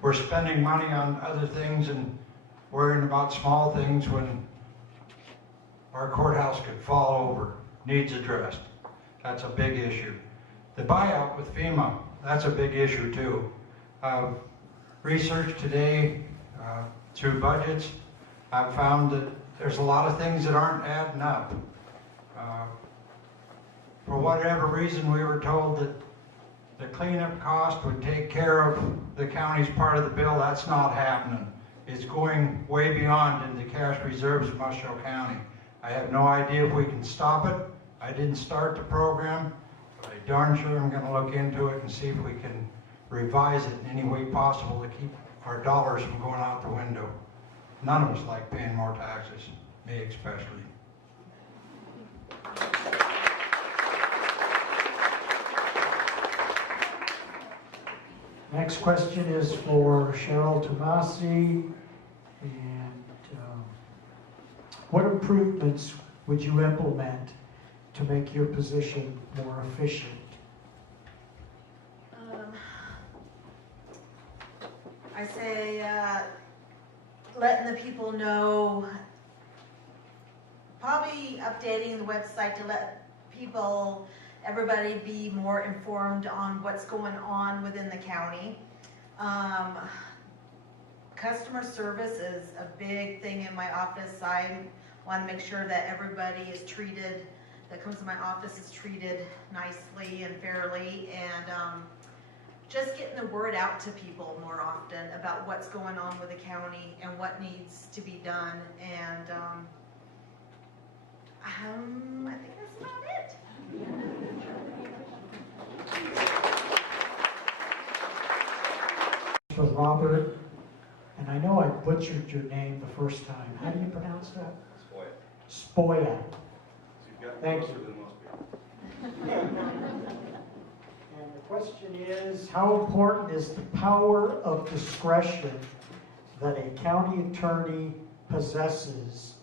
We're spending money on other things and worrying about small things when our courthouse could fall over. Needs addressed. That's a big issue. The buyout with FEMA, that's a big issue too. Research today through budgets, I've found that there's a lot of things that aren't adding up. For whatever reason, we were told that the cleanup cost would take care of the county's part of the bill. That's not happening. It's going way beyond in the cash reserves of Musselshell County. I have no idea if we can stop it. I didn't start the program, but I darn sure am going to look into it and see if we can revise it in any way possible to keep our dollars from going out the window. None of us like paying more taxes, me especially. Next question is for Cheryl Tomassi. And what improvements would you implement to make your position more efficient? I say letting the people know, probably updating the website to let people, everybody be more informed on what's going on within the county. Customer service is a big thing in my office. I want to make sure that everybody is treated that comes to my office is treated nicely and fairly, and just getting the word out to people more often about what's going on with the county and what needs to be done. And I think that's about it. For Robert, and I know I butchered your name the first time. How do you pronounce that? Spoja. Spoja. Thank you. And the question is, how important is the power of discretion that a county attorney possesses,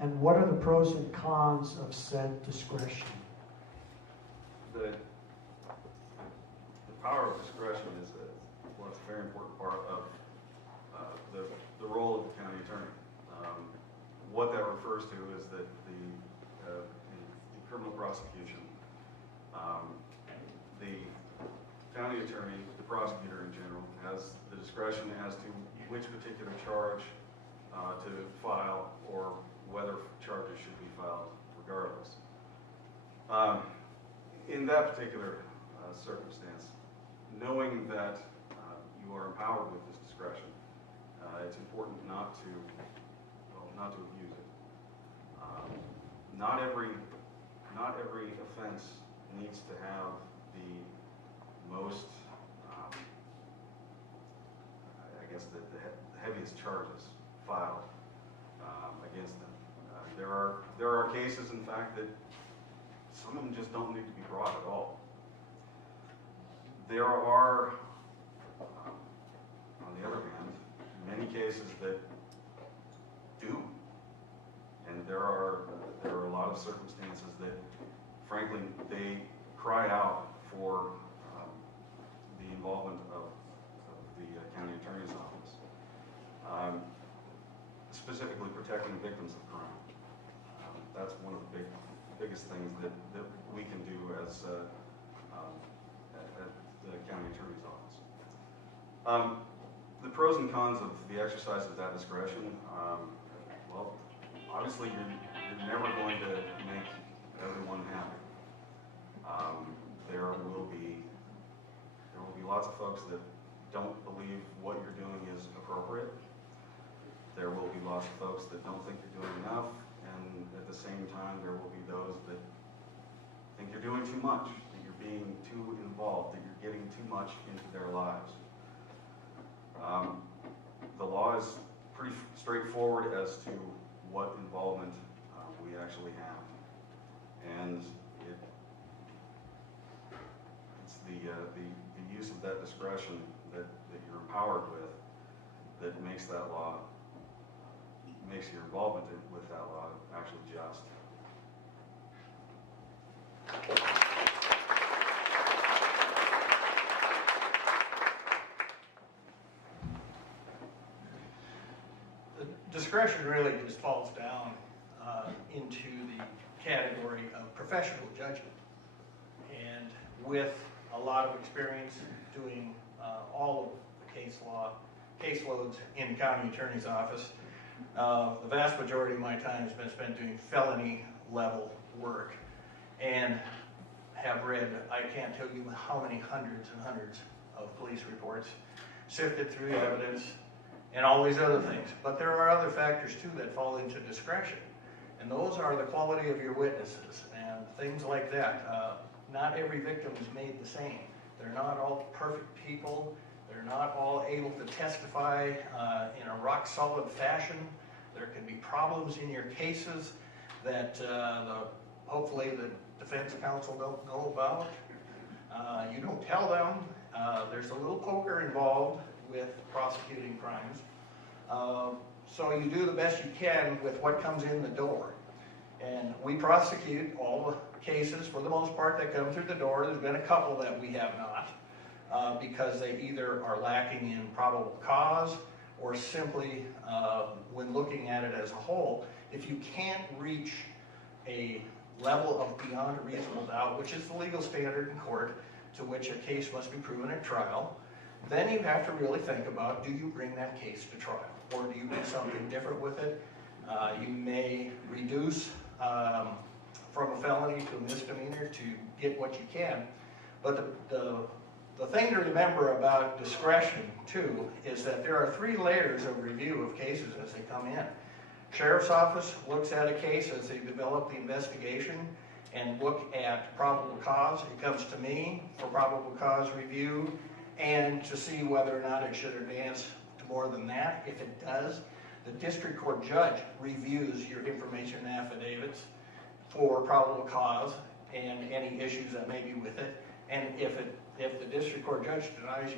and what are the pros and cons of said discretion? The power of discretion is a very important part of the role of the county attorney. What that refers to is that the criminal prosecution, the county attorney, the prosecutor in general, has the discretion as to which particular charge to file or whether charges should be filed regardless. In that particular circumstance, knowing that you are empowered with this discretion, it's important not to abuse it. Not every offense needs to have the most, I guess, the heaviest charges filed against them. There are cases, in fact, that some of them just don't need to be brought at all. There are, on the other hand, many cases that do, and there are a lot of circumstances that, frankly, they cry out for the involvement of the county attorney's office, specifically protecting victims of crime. That's one of the biggest things that we can do as at the county attorney's office. The pros and cons of the exercise of that discretion, well, obviously you're never going to make everyone happy. There will be lots of folks that don't believe what you're doing is appropriate. There will be lots of folks that don't think you're doing enough, and at the same time there will be those that think you're doing too much, that you're being too involved, that you're getting too much into their lives. The law is pretty straightforward as to what involvement we actually have, and it's the use of that discretion that you're empowered with that makes that law, makes your involvement with that law actually just. Discretion really just falls down into the category of professional judgment. And with a lot of experience doing all of the caseloads in the county attorney's office, the vast majority of my time has been spent doing felony level work, and have read, I can't tell you how many hundreds and hundreds of police reports, sifted through the evidence, and all these other things. But there are other factors too that fall into discretion, and those are the quality of your witnesses and things like that. Not every victim is made the same. They're not all perfect people. They're not all able to testify in a rock solid fashion. There can be problems in your cases that hopefully the defense counsel don't know about. You don't tell them. There's a little poker involved with prosecuting crimes. So you do the best you can with what comes in the door. And we prosecute all the cases, for the most part, that come through the door. There's been a couple that we have not, because they either are lacking in probable cause, or simply, when looking at it as a whole, if you can't reach a level of beyond a reasonable doubt, which is the legal standard in court, to which a case must be proven at trial, then you have to really think about, do you bring that case to trial? Or do you do something different with it? You may reduce from a felony to a misdemeanor to get what you can. But the thing to remember about discretion too is that there are 3 layers of review of cases as they come in. Sheriff's office looks at a case as they develop the investigation and look at probable cause. It comes to me for probable cause review and to see whether or not it should advance to more than that. If it does, the district court judge reviews your information and affidavits for probable cause and any issues that may be with it. And if the district court judge denies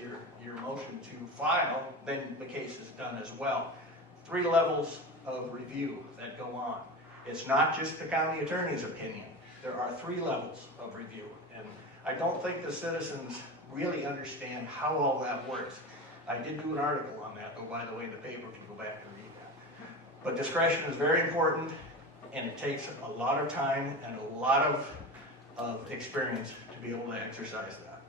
your motion to file, then the case is done as well. 3 levels of review that go on. It's not just the county attorney's opinion. There are 3 levels of review. And I don't think the citizens really understand how all that works. I did do an article on that, though, by the way, in the paper, if you go back and read that. But discretion is very important, and it takes a lot of time and a lot of experience to be able to exercise that.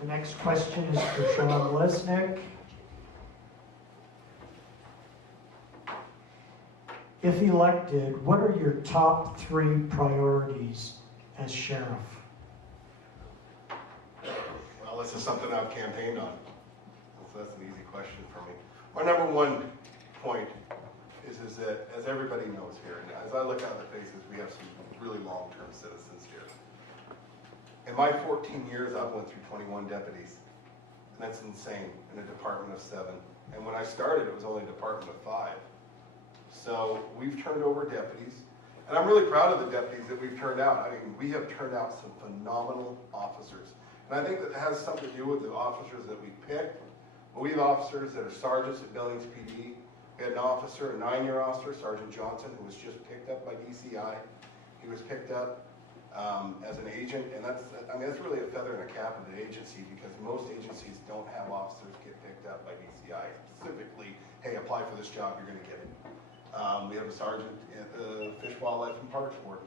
The next question is for Shawn Lesnik. If elected, what are your top 3 priorities as sheriff? Well, this is something I've campaigned on, so that's an easy question for me. My number 1 point is that, as everybody knows here, and as I look out the faces, we have some really long-term citizens here. In my 14 years, I've went through 21 deputies, and that's insane, in a department of 7. And when I started, it was only a department of 5. So we've turned over deputies, and I'm really proud of the deputies that we've turned out. I mean, we have turned out some phenomenal officers. And I think that has something to do with the officers that we picked. But we have officers that are sergeants at Billings PD. We had an officer, a 9-year officer, Sergeant Johnson, who was just picked up by DCI. He was picked up as an agent, and that's really a feather in the cap of the agency, because most agencies don't have officers get picked up by DCI. Specifically, hey, apply for this job, you're going to get it. We have a sergeant at the Fish, Wildlife, and Parks Board,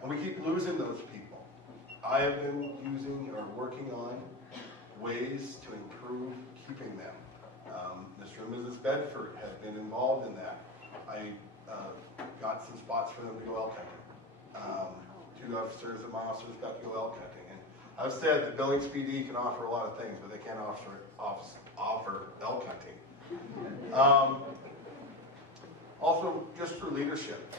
and we keep losing those people. I have been using or working on ways to improve keeping them. Mr. and Mrs. Bedford have been involved in that. I got some spots for them to go elk hunting. 2 officers of my officers got to go elk hunting. And I've said that Billings PD can offer a lot of things, but they can't offer elk hunting. Also, just through leadership,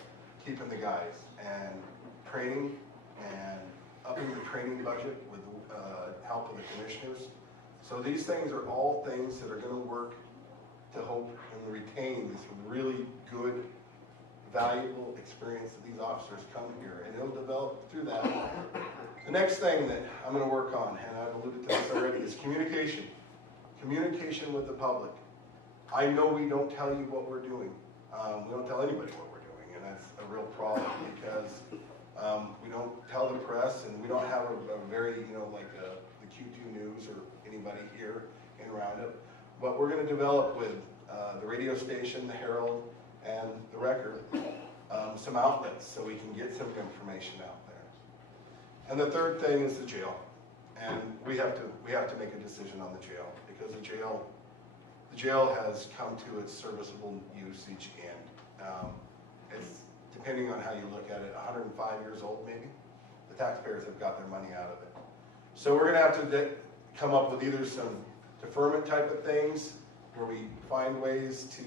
keeping the guys, and training, and upping the training budget with the help of the commissioners. So these things are all things that are going to work to hope and retain this really good, valuable experience that these officers come here, and it'll develop through that. The next thing that I'm going to work on, and I've alluded to this already, is communication. Communication with the public. I know we don't tell you what we're doing. We don't tell anybody what we're doing, and that's a real problem, because we don't tell the press, and we don't have a very, like the Q2 News or anybody here in Roundup. But we're going to develop with the radio station, the Herald, and the Record, some outlets so we can get some information out there. And the third thing is the jail, and we have to make a decision on the jail, because the jail has come to its serviceable usage end. It's, depending on how you look at it, 105 years old maybe. The taxpayers have got their money out of it. So we're going to have to come up with either some deferment type of things, where we find ways to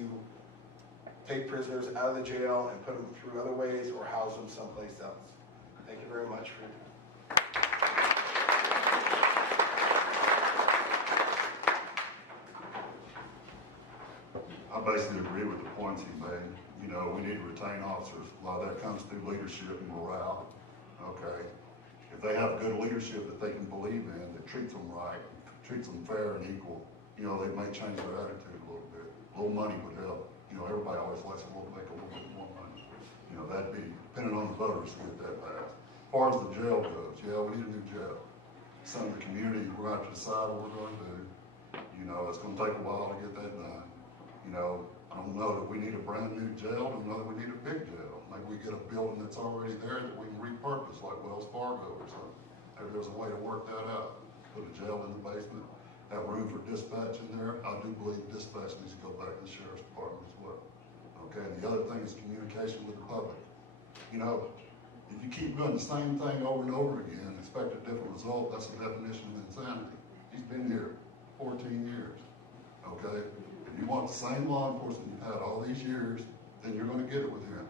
take prisoners out of the jail and put them through other ways, or house them someplace else. Thank you very much for your time. I basically agree with the points he made. We need to retain officers. A lot of that comes through leadership and morale. Okay. If they have good leadership that they can believe in, that treats them right, treats them fair and equal, they may change their attitude a little bit. A little money would help. Everybody always likes to make a little bit more money. That'd be depending on the voters to get that passed. As far as the jail goes, yeah, we need a new jail. Some of the community, we're going to have to decide what we're going to do. It's going to take a while to get that done. I don't know that we need a brand new jail. I don't know that we need a big jail. Maybe we get a building that's already there that we can repurpose, like Wells Fargo or something. Maybe there's a way to work that out. Put a jail in the basement, have room for dispatch in there. I do believe dispatch needs to go back to the sheriff's department as well. Okay, and the other thing is communication with the public. You know, if you keep doing the same thing over and over again and expect a different result, that's the definition of insanity. He's been here 14 years, okay? If you want the same law enforcement you've had all these years, then you're gonna get it with him.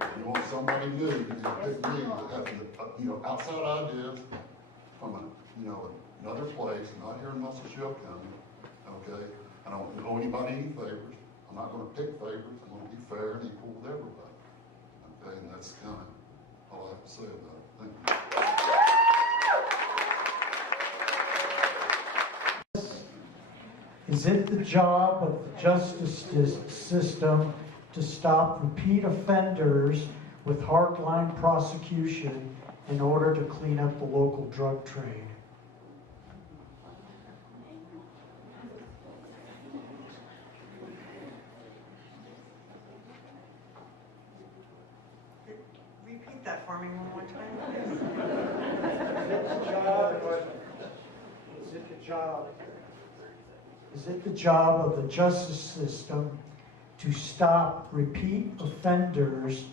If you want somebody new, you need to pick me that has, you know, outside ideas from a, you know, another place, not here in Musselshell County, okay? I don't owe anybody any favors. I'm not gonna pick favorites. I'm gonna be fair and equal with everybody. Okay, and that's kind of all I have to say about it. Thank you. Is it the job of the justice system to stop repeat offenders with hardline prosecution in order to clean up the local drug trade? Repeat that for me one more time, please. Is it the job of the justice system to stop repeat offenders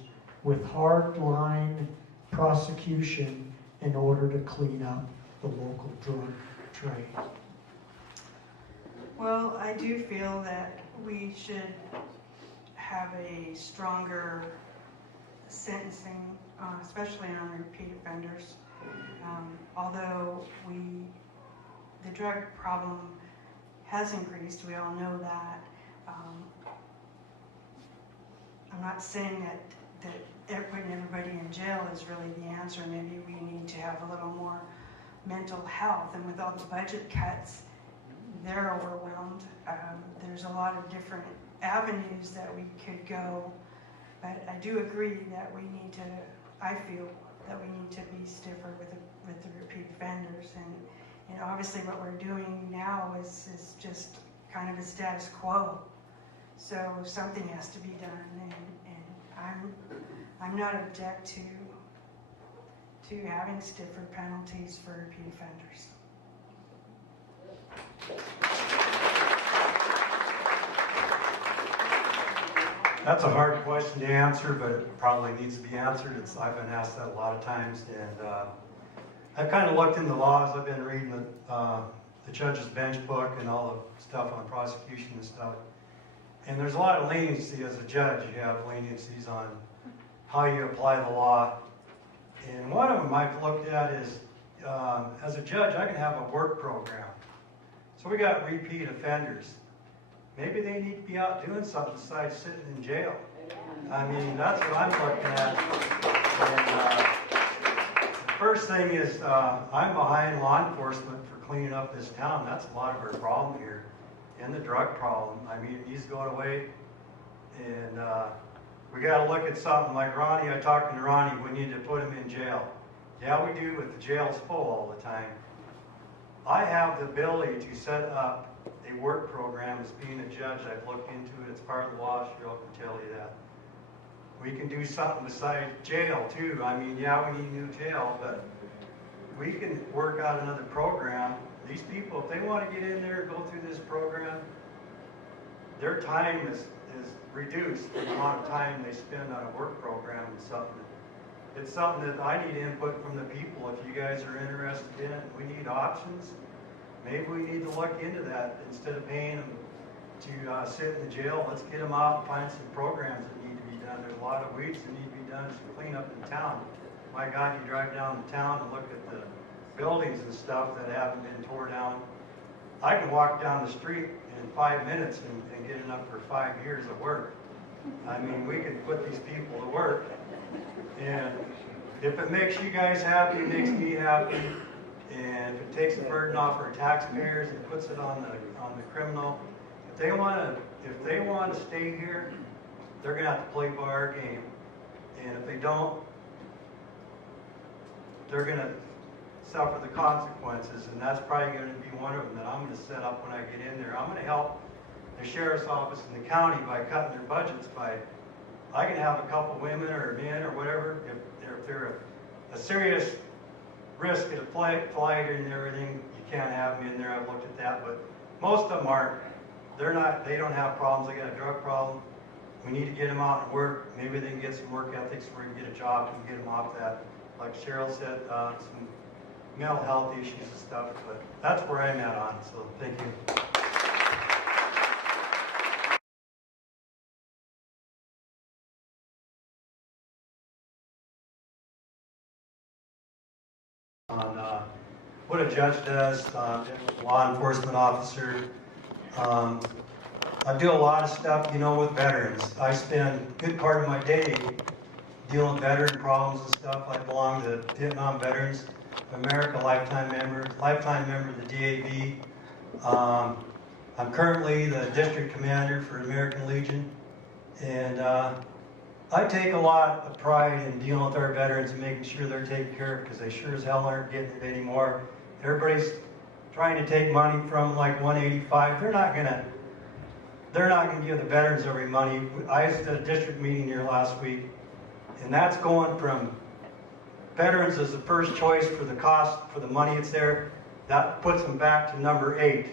with hardline prosecution in order to clean up the local drug trade? Well, I do feel that we should have a stronger sentencing, especially on repeat offenders. Although the drug problem has increased, we all know that. I'm not saying that putting everybody in jail is really the answer. Maybe we need to have a little more mental health, and with all the budget cuts, they're overwhelmed. There's a lot of different avenues that we could go, but I do agree that I feel that we need to be stiffer with the repeat offenders, and obviously what we're doing now is just kind of a status quo. So something has to be done, and I'm not object to having stiffer penalties for repeat offenders. That's a hard question to answer, but it probably needs to be answered. I've been asked that a lot of times, and I've kind of looked into the laws. I've been reading the judge's bench book and all the stuff on prosecution and stuff. And there's a lot of leniency as a judge. You have leniencies on how you apply the law. And one of them I've looked at is, as a judge, I can have a work program. So we got repeat offenders. Maybe they need to be out doing something besides sitting in jail. I mean, that's what I'm looking at. And the first thing is, I'm behind law enforcement for cleaning up this town. That's a lot of our problem here. And the drug problem. I mean, it needs to go away. And we got to look at something like Ronnie. I talked to Ronnie, we need to put him in jail. Yeah, we do, but the jail's full all the time. I have the ability to set up a work program as being a judge. I've looked into it. It's part of the law. Cheryl can tell you that. We can do something besides jail too. I mean, yeah, we need a new jail, but we can work out another program. These people, if they want to get in there and go through this program, their time is reduced. The amount of time they spend on a work program and something. It's something that I need input from the people. If you guys are interested in it, we need options. Maybe we need to look into that instead of paying them to sit in the jail. Let's get them out and find some programs that need to be done. There's a lot of weeds that need to be done to clean up in town. My God, you drive down the town and look at the buildings and stuff that haven't been tore down. I can walk down the street in 5 minutes and get enough for 5 years of work. I mean, we can put these people to work. And if it makes you guys happy, it makes me happy. And if it takes the burden off our taxpayers and puts it on the criminal, if they want to stay here, they're going to have to play by our game. And if they don't, they're going to suffer the consequences. And that's probably going to be one of them that I'm going to set up when I get in there. I'm going to help the sheriff's office in the county by cutting their budgets I can have a couple women or men or whatever, if they're a serious risk of flight and everything, you can't have them in there. I've looked at that, but most of them aren't. They don't have problems. They got a drug problem. we need to get them out and work. Maybe they can get some work ethics where they can get a job and get them off that. Like Cheryl said, some mental health issues and stuff, but that's where I'm at on it, so thank you. On what a judge does, law enforcement officer. I do a lot of stuff, you know, with veterans. I spend a good part of my day dealing with veteran problems and stuff. I belong to Vietnam Veterans of America, lifetime member of the DAV. I'm currently the district commander for American Legion, and I take a lot of pride in dealing with our veterans and making sure they're taken care of, because they sure as hell aren't getting it anymore. Everybody's trying to take money from like 185. They're not gonna give the veterans every money. I was at a district meeting here last week, and that's going from veterans as the first choice for the cost, for the money it's there. That puts them back to number 8.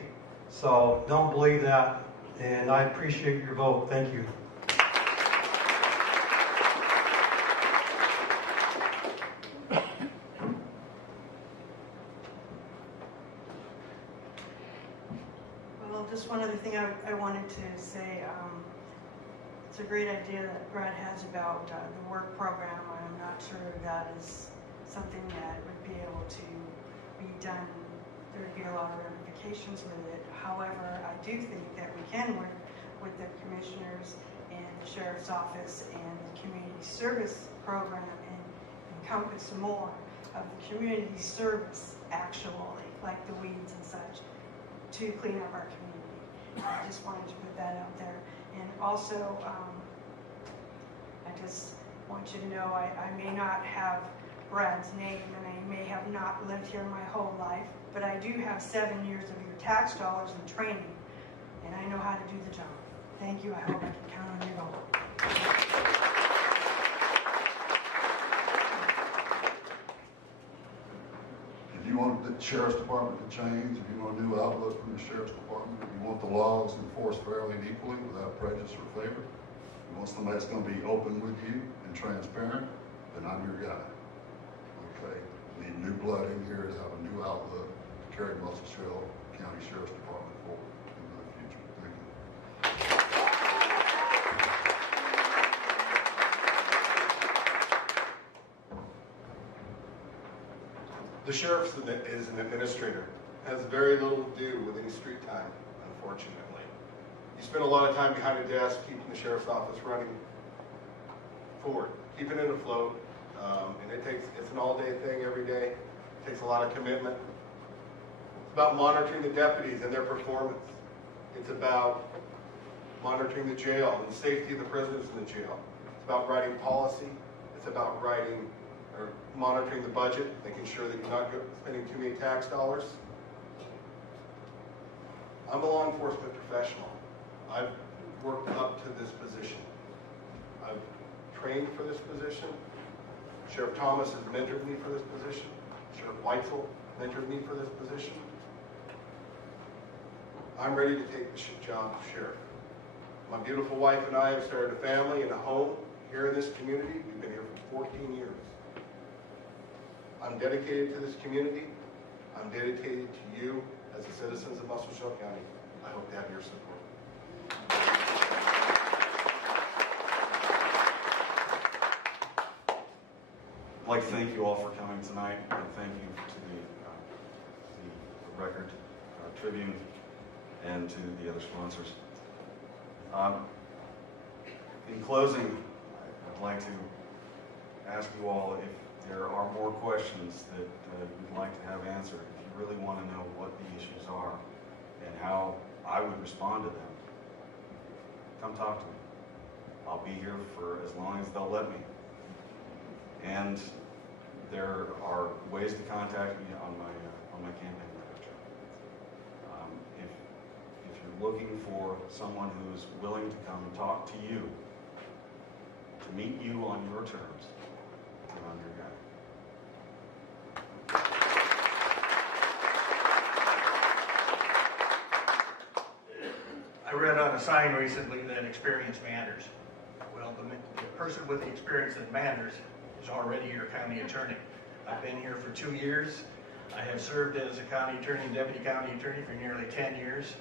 So don't believe that, and I appreciate your vote. Thank you. Just one other thing I wanted to say. It's a great idea that Brad has about the work program. I'm not sure that is something that would be able to be done. There would be a lot of ramifications with it. However, I do think that we can work with the commissioners and the sheriff's office and the community service program and encompass more of the community service, actually, like the weeds and such, to clean up our community. I just wanted to put that out there. And also, I just want you to know I may not have Brad's name, and I may have not lived here my whole life, but I do have 7 years of your tax dollars and training, and I know how to do the job. Thank you. I hope I can count on your vote. If you want the sheriff's department to change, if you want a new outlook from the sheriff's department, if you want the laws enforced fairly and equally without prejudice or favor, if you want somebody that's going to be open with you and transparent, then I'm your guy. Okay? We need new blood in here to have a new outlook to carry Musselshell County Sheriff's Department forward into the future. Thank you. The sheriff is an administrator, has very little to do with any street time, unfortunately. You spend a lot of time behind a desk keeping the sheriff's office running forward, keeping it afloat, and it's an all-day thing every day. It takes a lot of commitment. It's about monitoring the deputies and their performance. It's about monitoring the jail and the safety of the prisoners in the jail. It's about writing policy. It's about monitoring the budget, making sure that you're not spending too many tax dollars. I'm a law enforcement professional. I've worked up to this position. I've trained for this position. Sheriff Thomas has mentored me for this position. Sheriff Weitzel mentored me for this position. I'm ready to take the job of sheriff. My beautiful wife and I have started a family and a home here in this community. We've been here for 14 years. I'm dedicated to this community. I'm dedicated to you as the citizens of Musselshell County. I hope to have your support. I'd like to thank you all for coming tonight, and thank you to the Record Tribune and to the other sponsors. In closing, I'd like to ask you all if there are more questions that you'd like to have answered. If you really want to know what the issues are and how I would respond to them, come talk to me. I'll be here for as long as they'll let me. And there are ways to contact me on my campaign manager. If you're looking for someone who's willing to come talk to you, to meet you on your terms, then I'm your guy. I read on a sign recently that experience matters. person with the experience that matters is already your county attorney. I've been here for 2 years. I have served as a county attorney and deputy county attorney for nearly 10 years.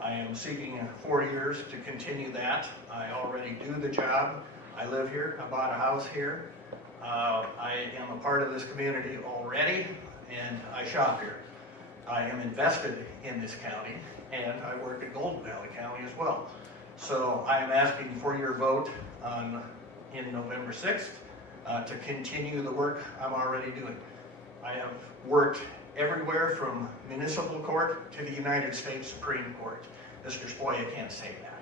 I am seeking 4 years to continue that. I already do the job. I live here. I bought a house here. I am a part of this community already, and I shop here. I am invested in this county, and I work in Golden Valley County as well. So I am asking for your vote in November 6th to continue the work I'm already doing. I have worked everywhere from municipal court to the United States Supreme Court. Mr. Spoja can't say that.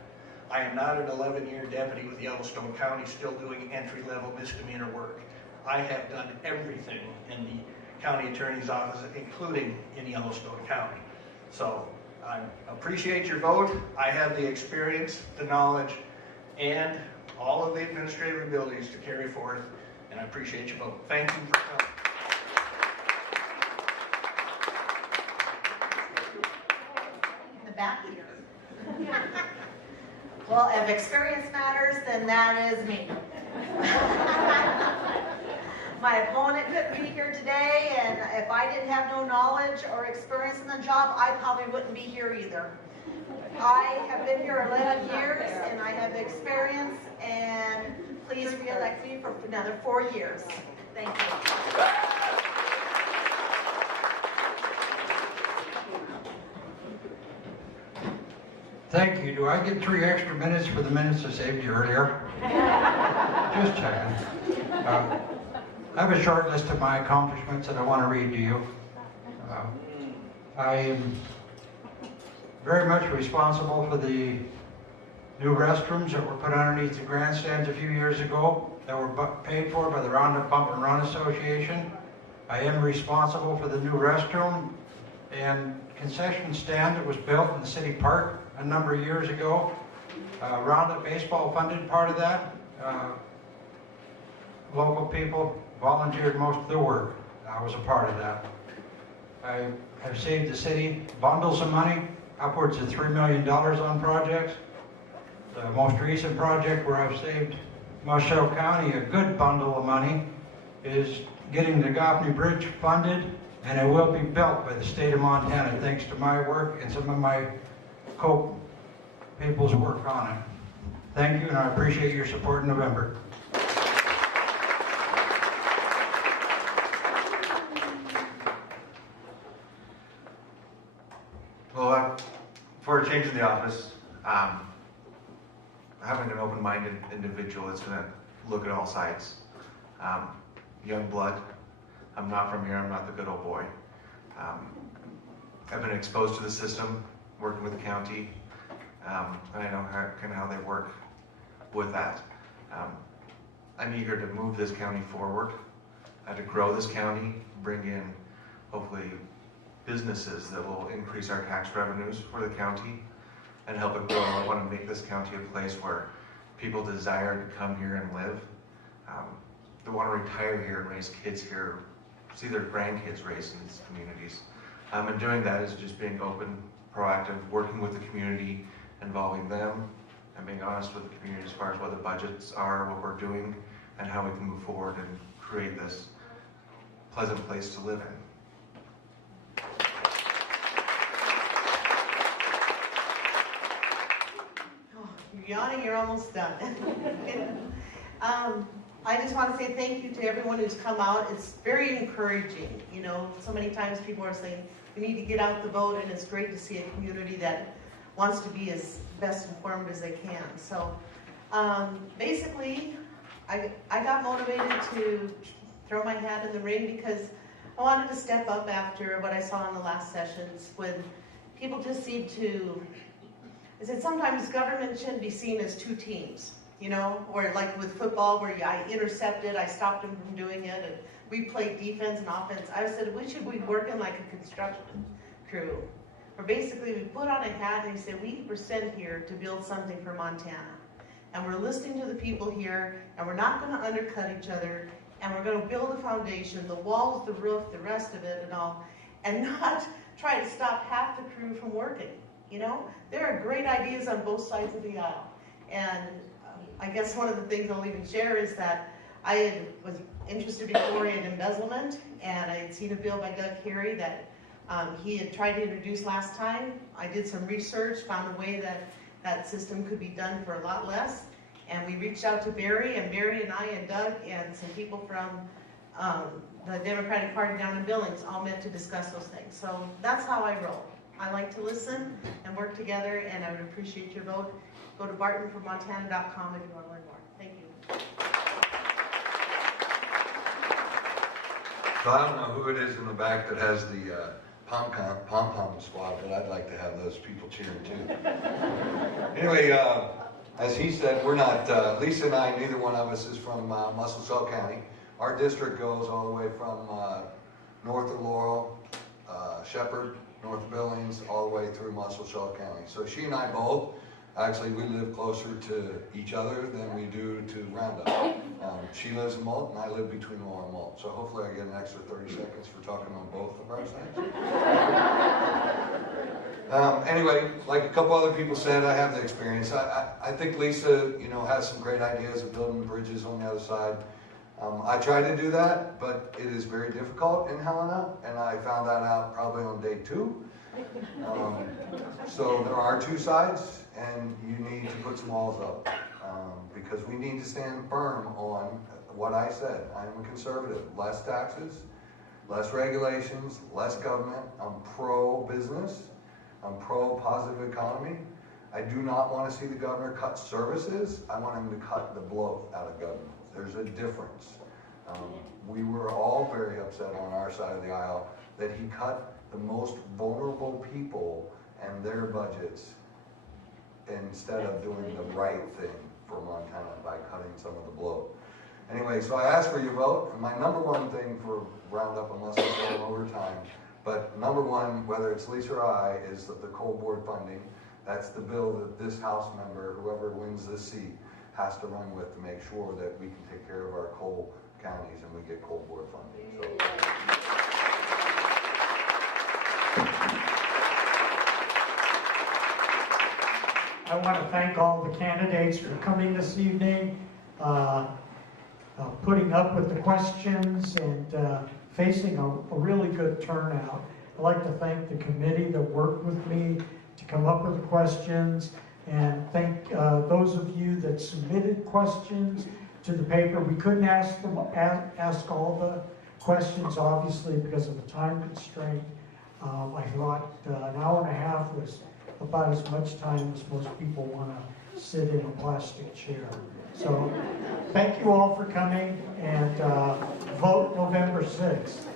I am not an 11-year deputy with Yellowstone County still doing entry-level misdemeanor work. I have done everything in the county attorney's office, including in Yellowstone County. So I appreciate your vote. I have the experience, the knowledge, and all of the administrative abilities to carry forth, and I appreciate your vote. Thank you for coming. In the back here. Well, if experience matters, then that is me. My opponent couldn't be here today, and if I didn't have no knowledge or experience in the job, I probably wouldn't be here either. I have been here 11 years, and I have the experience, and please re-elect me for another 4 years. Thank you. Thank you. Do I get 3 extra minutes for the minutes I saved you earlier? Just checking. I have a short list of my accomplishments that I want to read to you. I am very much responsible for the new restrooms that were put underneath the grandstands a few years ago that were paid for by the Roundup Bump and Run Association. I am responsible for the new restroom and concession stand that was built in the city park a number of years ago. Roundup Baseball funded part of that. Local people volunteered most of the work. I was a part of that. I have saved the city bundles of money, upwards of $3 million on projects. The most recent project where I've saved Musselshell County a good bundle of money is getting the Goffney Bridge funded, and it will be built by the state of Montana thanks to my work and some of my co-people's work on it. Thank you, and I appreciate your support in November. Well, for a change in the office, having an open-minded individual that's going to look at all sides. Young blood. I'm not from here. I'm not the good old boy. I've been exposed to the system, working with the county, and I know how they work with that. I'm eager to move this county forward, to grow this county, bring in, hopefully, businesses that will increase our tax revenues for the county and help it grow. I want to make this county a place where people desire to come here and live. They want to retire here and raise kids here, see their grandkids raised in these communities. And doing that is just being open, proactive, working with the community, involving them, and being honest with the community as far as what the budgets are, what we're doing, and how we can move forward and create this pleasant place to live in. You're yawning, you're almost done. I just want to say thank you to everyone who's come out. It's very encouraging. You know, so many times people are saying we need to get out the vote, and it's great to see a community that wants to be as best informed as they can. So basically, I got motivated to throw my hat in the ring because I wanted to step up after what I saw in the last sessions when people just seem to, I said sometimes government shouldn't be seen as two teams, you know, or like with football where I intercepted, I stopped them from doing it, and we played defense and offense. I said we should be working like a construction crew. Where basically we put on a hat and we say we were sent here to build something for Montana. And we're listening to the people here, and we're not going to undercut each other, and we're going to build a foundation, the walls, the roof, the rest of it and all, and not try to stop half the crew from working. You know, there are great ideas on both sides of the aisle. And I guess one of the things I'll even share is that I was interested before in embezzlement, and I had seen a bill by Doug Carey that he had tried to introduce last time. I did some research, found a way that that system could be done for a lot less, and we reached out to Barry, and I and Doug and some people from the Democratic Party down in Billings all met to discuss those things. So that's how I roll. I like to listen and work together, and I would appreciate your vote. Go to bartonformontana.com if you want to learn more. Thank you. So I don't know who it is in the back that has the pom-pom squad, but I'd like to have those people cheering too. Anyway, as he said, we're not, Lisa and I, neither one of us is from Musselshell County. Our district goes all the way from north of Laurel, Shepherd, north of Billings, all the way through Musselshell County. So she and I both, actually we live closer to each other than we do to Roundup. She lives in Malt and I live between Laurel and Malt. So hopefully I get an extra 30 seconds for talking on both of our sides. Anyway, like a couple other people said, I have the experience. I think Lisa, has some great ideas of building bridges on the other side. I try to do that, but it is very difficult in Helena, and I found that out probably on day 2. So there are 2 sides, and you need to put some walls up, because we need to stand firm on what I said. I'm a conservative. Less taxes, less regulations, less government. I'm pro-business. I'm pro-positive economy. I do not want to see the governor cut services. I want him to cut the bloat out of government. There's a difference. We were all very upset on our side of the aisle that he cut the most vulnerable people and their budgets instead of doing the right thing for Montana by cutting some of the bloat. Anyway, so I asked for your vote, and my number one thing for Roundup, unless it's going over time, but number one, whether it's Lisa or I, is that the coal board funding. That's the bill that this House member, whoever wins this seat, has to run with to make sure that we can take care of our coal counties and we get coal board funding. So. I want to thank all the candidates for coming this evening, putting up with the questions and facing a really good turnout. I'd like to thank the committee that worked with me to come up with the questions, and thank those of you that submitted questions to the paper. We couldn't ask all the questions, obviously, because of the time constraint. I thought an hour and a half was about as much time as most people want to sit in a plastic chair. So thank you all for coming, and vote November 6th.